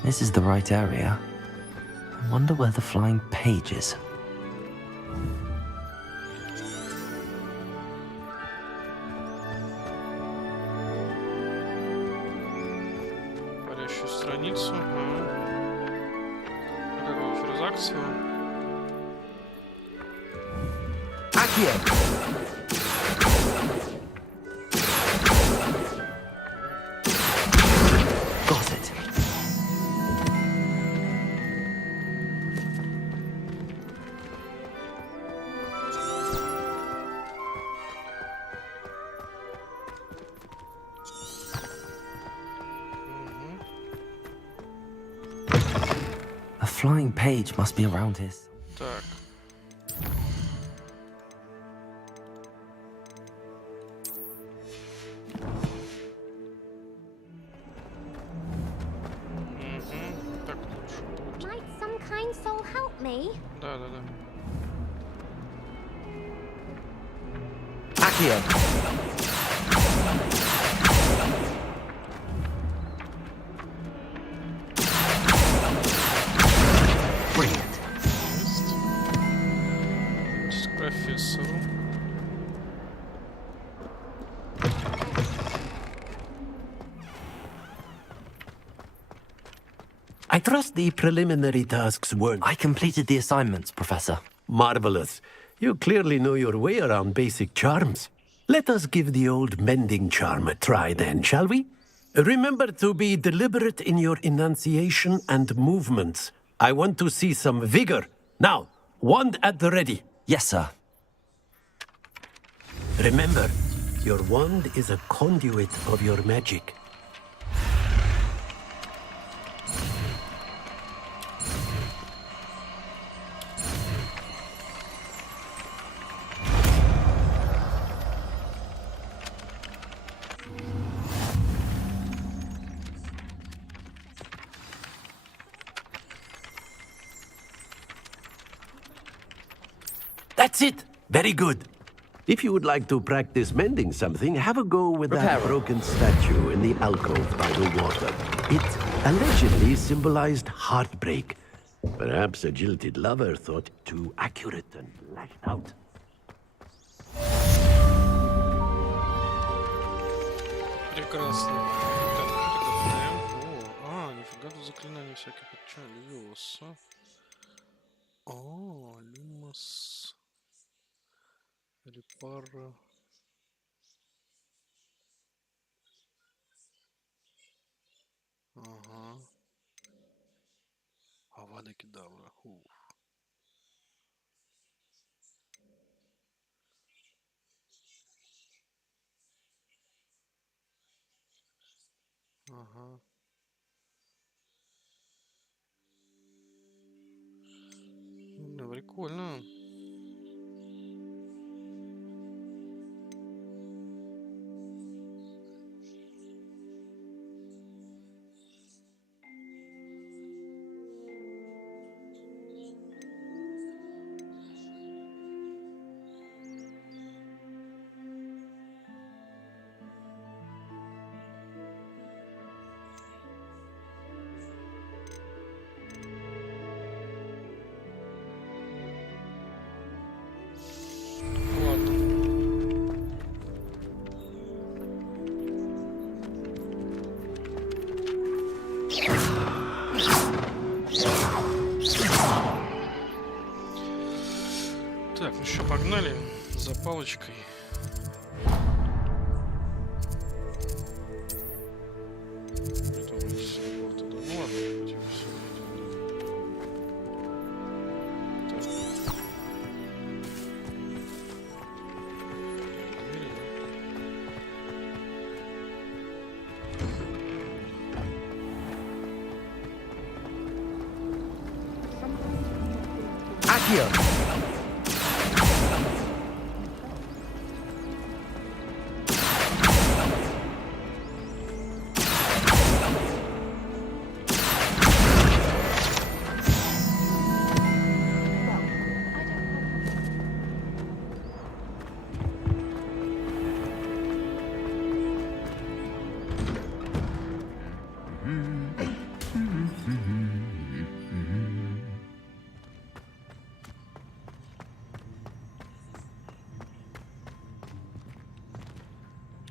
This is the right area. I wonder where the flying page is. Парящую страницу. Какую транзакцию? Got it. A flying page must be around here. Так. Так лучше будет. Might some kind soul help me? Да. Accio. Brilliant. К профессору. I trust the preliminary tasks weren't... I completed the assignments, Professor. Marvelous. You clearly know your way around basic charms. Let us give the old mending charm a try then, shall we? Remember to be deliberate in your enunciation and movements. I want to see some vigor. Now, wand at the ready. Yes, sir. Remember, your wand is a conduit of your magic. That's it! Very good. If you would like to practice mending something, have a go with that broken statue in the alcove by the water. It allegedly symbolized heartbreak. Perhaps a jilted lover thought it too accurate and lashed out. Прекрасно. Так, нифига тут заклинания всяких отчалился. Люмос. Репара. Ага. Авада кидавра. Ага. Да, прикольно. Так, ну что, погнали за палочкой. Accio.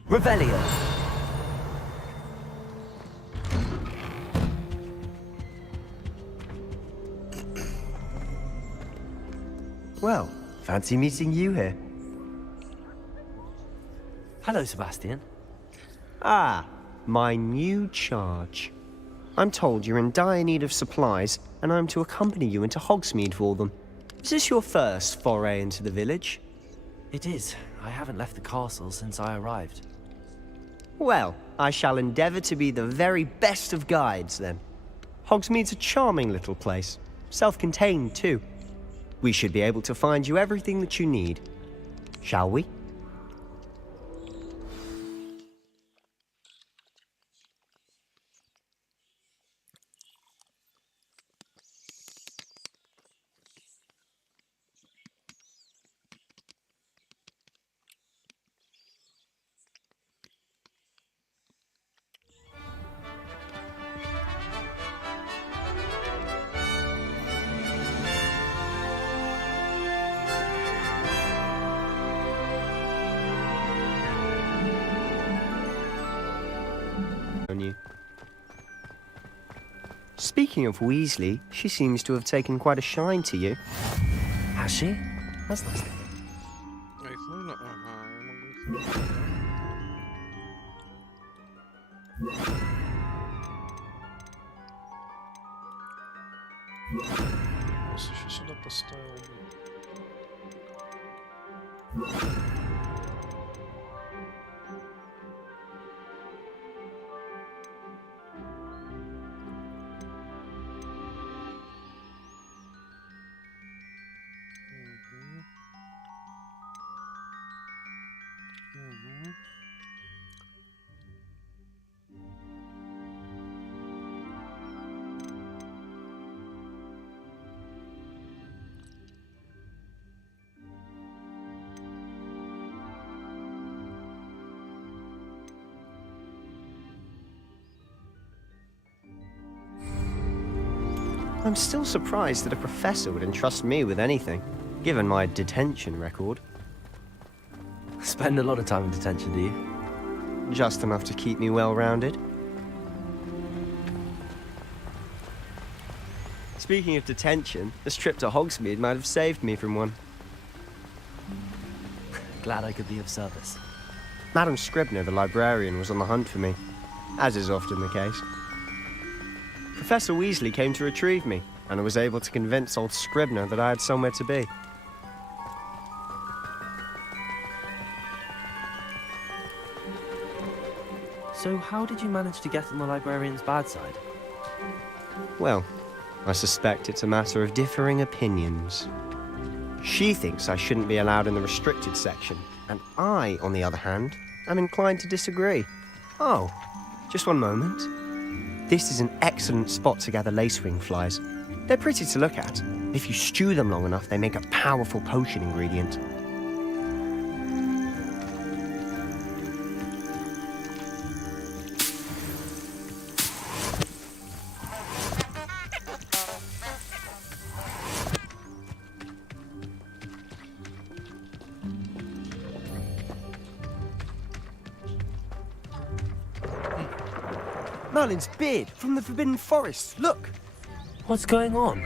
Revelio. Well, fancy meeting you here. Hello, Sebastian. Ah, my new charge. I'm told you're in dire need of supplies, and I'm to accompany you into Hogsmeade for them. Is this your first foray into the village? It is. I haven't left the castle since I arrived. Well, I shall endeavour to be the very best of guides, then. Hogsmeade's a charming little place. Self-contained, too. We should be able to find you everything that you need. Shall we? Speaking of Weasley, she seems to have taken quite a shine to you. Has she? That's nice. А их можно? Ага, я могу их... Раз еще сюда поставил бы. I'm still surprised that a professor would entrust me with anything, given my detention record. Spend a lot of time in detention, do you? Just enough to keep me well-rounded. Speaking of detention, this trip to Hogsmeade might have saved me from one. Glad I could be of service. Madam Scribner, the librarian, was on the hunt for me, as is often the case. Professor Weasley came to retrieve me, and I was able to convince old Scribner that I had somewhere to be. So how did you manage to get on the librarian's bad side? Well, I suspect it's a matter of differing opinions. She thinks I shouldn't be allowed in the restricted section, and I, on the other hand, am inclined to disagree. Oh, just one moment. This is an excellent spot to gather lacewing flies. They're pretty to look at. If you stew them long enough, they make a powerful potion ingredient. Merlin's beard from the Forbidden Forest. Look! What's going on?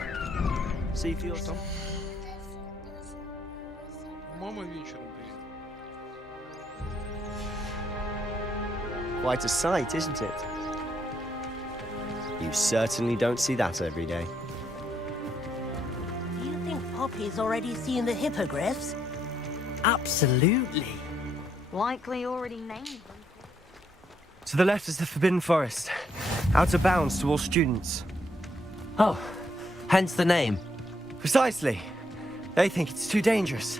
See for yourself. Мама вечером приедет. Quite a sight, isn't it? You certainly don't see that every day. Do you think Poppy's already seen the hippogriffs? Absolutely. Likely already named them. To the left is the Forbidden Forest. Out of bounds to all students. Oh, hence the name. Precisely. They think it's too dangerous.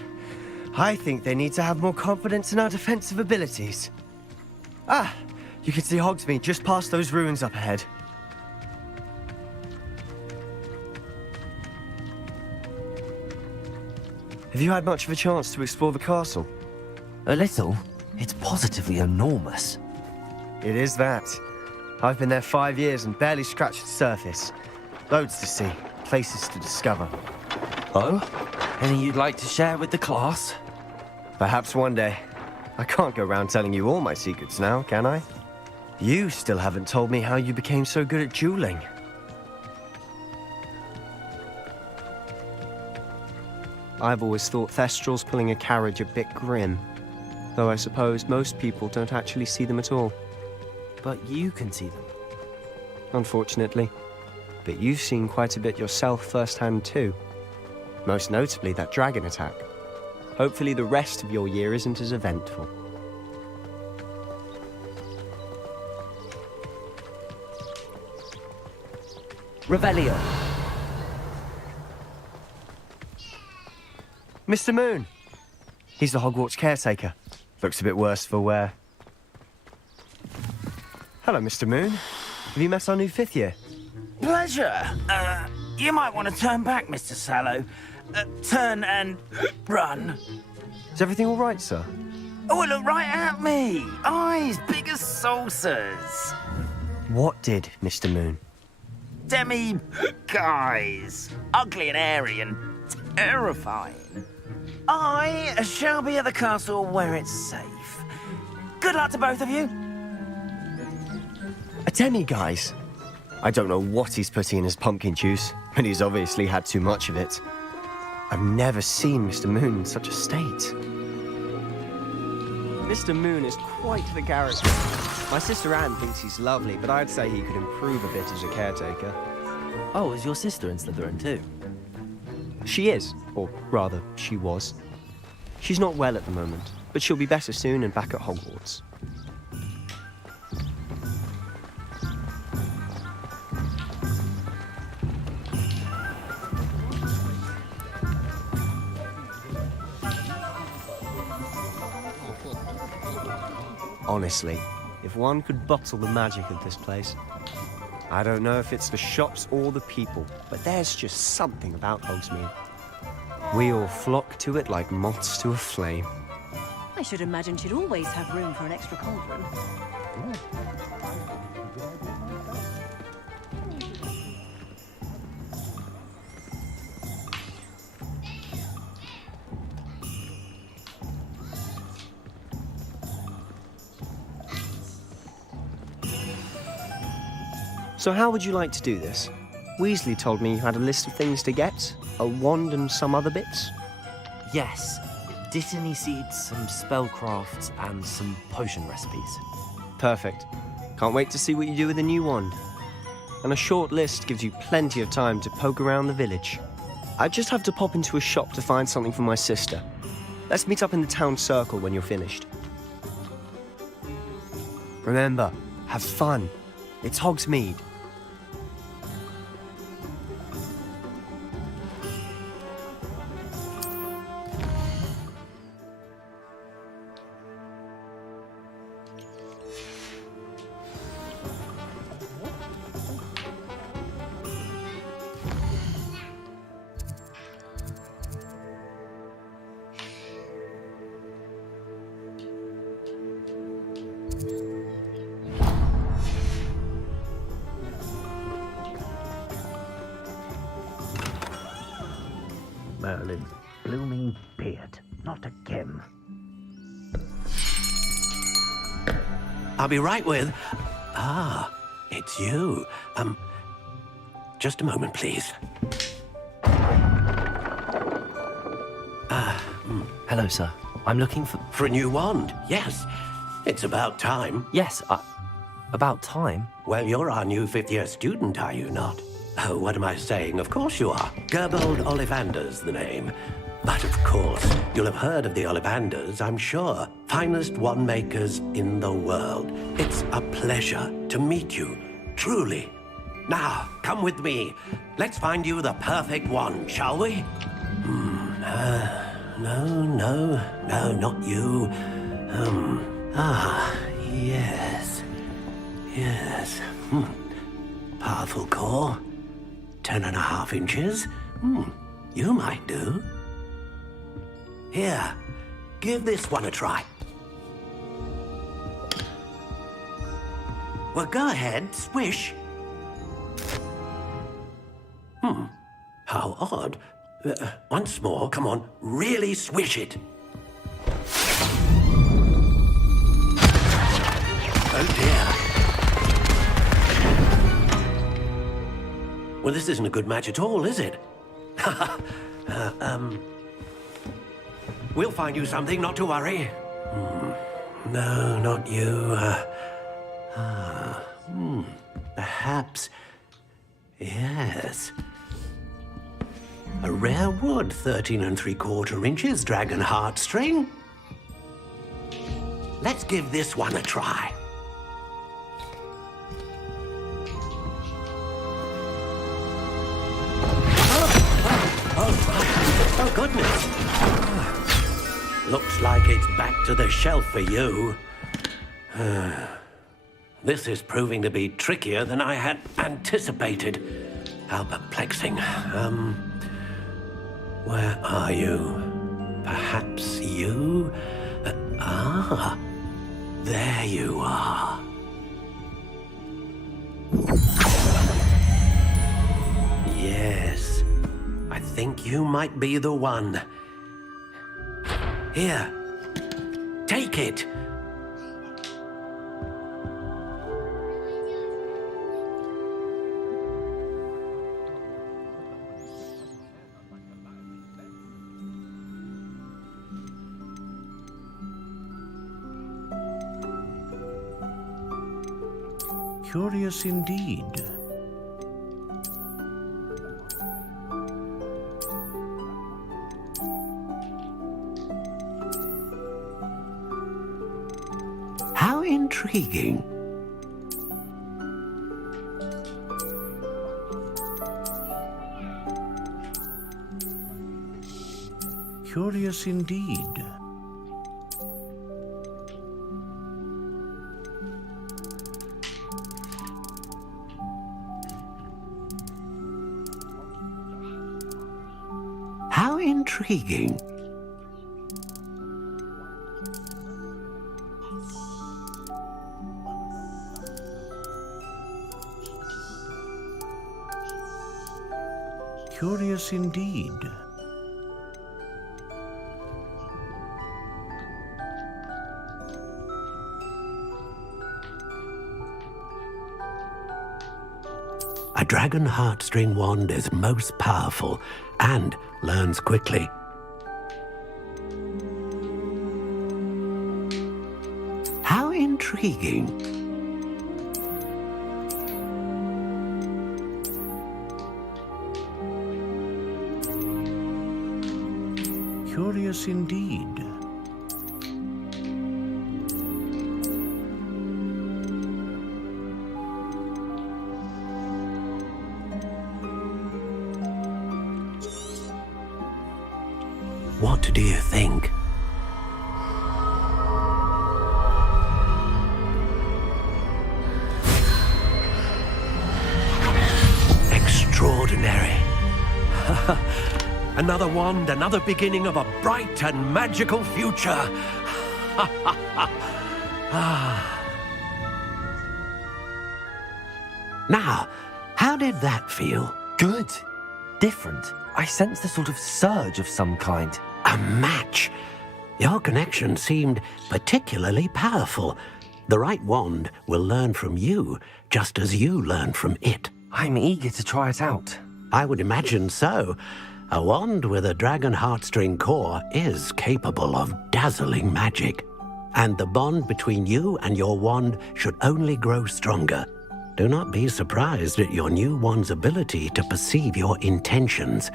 I think they need to have more confidence in our defensive abilities. Ah, you can see Hogsmeade just past those ruins up ahead. Have you had much of a chance to explore the castle? A little. It's positively enormous. It is that. I've been there 5 years and barely scratched the surface. Loads to see, places to discover. Oh? Any you'd like to share with the class? Perhaps one day. I can't go around telling you all my secrets now, can I? You still haven't told me how you became so good at dueling. I've always thought Thestrals pulling a carriage a bit grim. Though I suppose most people don't actually see them at all. But you can see them. Unfortunately. But you've seen quite a bit yourself firsthand too. Most notably that dragon attack. Hopefully the rest of your year isn't as eventful. Revelio. Mr. Moon. He's the Hogwarts caretaker. Looks a bit worse for wear. Hello, Mr. Moon. Have you met our new 5th year? Pleasure. You might want to turn back, Mr. Sallow. Turn and run. Is everything all right, sir? Oh, look right at me. Eyes big as saucers. What did, Mr. Moon? Guys. Ugly and airy and terrifying. I shall be at the castle where it's safe. Good luck to both of you. A demi-guise? I don't know what he's putting in his pumpkin juice, but he's obviously had too much of it. I've never seen Mr. Moon in such a state. Mr. Moon is quite the character. My sister Anne thinks he's lovely, but I'd say he could improve a bit as a caretaker. Oh, is your sister in Slytherin too? She is, or rather, she was. She's not well at the moment, but she'll be better soon and back at Hogwarts. Honestly, if one could bottle the magic of this place. I don't know if it's the shops or the people, but there's just something about Hogsmeade. We all flock to it like moths to a flame. I should imagine she'd always have room for an extra cauldron. So how would you like to do this? Weasley told me you had a list of things to get, a wand and some other bits. Yes. Dittany seeds, some spellcrafts, and some potion recipes. Perfect. Can't wait to see what you do with the new wand. And a short list gives you plenty of time to poke around the village. I just have to pop into a shop to find something for my sister. Let's meet up in the town circle when you're finished. Remember, have fun. It's Hogsmeade. Merlin's blooming beard, not again. I'll be right with... Ah, it's you. Just a moment, please. Hello, sir. I'm looking for... For a new wand, yes. It's about time. Yes, about time? Well, you're our new 5th-year student, are you not? Oh, what am I saying? Of course you are. Gerbold Ollivander's the name. But of course, you'll have heard of the Ollivanders, I'm sure. Finest wand makers in the world. It's a pleasure to meet you, truly. Now, come with me. Let's find you the perfect wand, shall we? No, not you. Yes. Powerful core. 10.5 inches. You might do. Here, give this one a try. Well, go ahead, swish. How odd. Once more, come on, really swish it. Oh dear. Well, this isn't a good match at all, is it? We'll find you something, not to worry. No, not you. Perhaps. Yes. A rare wood, 13 3/4 inches, dragon heartstring. Let's give this one a try. Oh, goodness. Looks like it's back to the shelf for you. This is proving to be trickier than I had anticipated. How perplexing. Where are you? Perhaps you? There you are. Yes, I think you might be the one. Here, take it. Curious indeed. How intriguing. Curious indeed. How intriguing. Curious indeed. A dragon heartstring wand is most powerful and learns quickly. How intriguing. Curious indeed. What do you think? Extraordinary. Another wand, another beginning of a bright and magical future. Now, how did that feel? Good. Different. I sensed a sort of surge of some kind. A match. Your connection seemed particularly powerful. The right wand will learn from you, just as you learn from it. I'm eager to try it out. I would imagine so. A wand with a dragon heartstring core is capable of dazzling magic. And the bond between you and your wand should only grow stronger. Do not be surprised at your new wand's ability to perceive your intentions,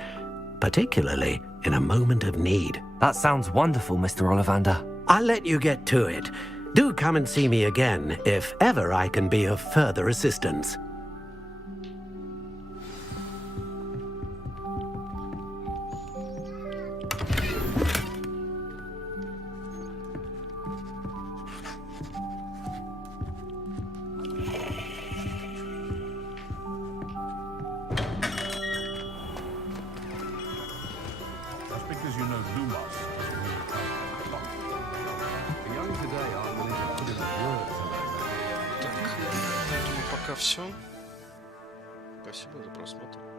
particularly in a moment of need. That sounds wonderful, Mr. Ollivander. I'll let you get to it. Do come and see me again if ever I can be of further assistance. Just because you know Lumos doesn't mean you can't. The young today are willing to put in the work for that. Так, я думаю, пока все. Спасибо за просмотр.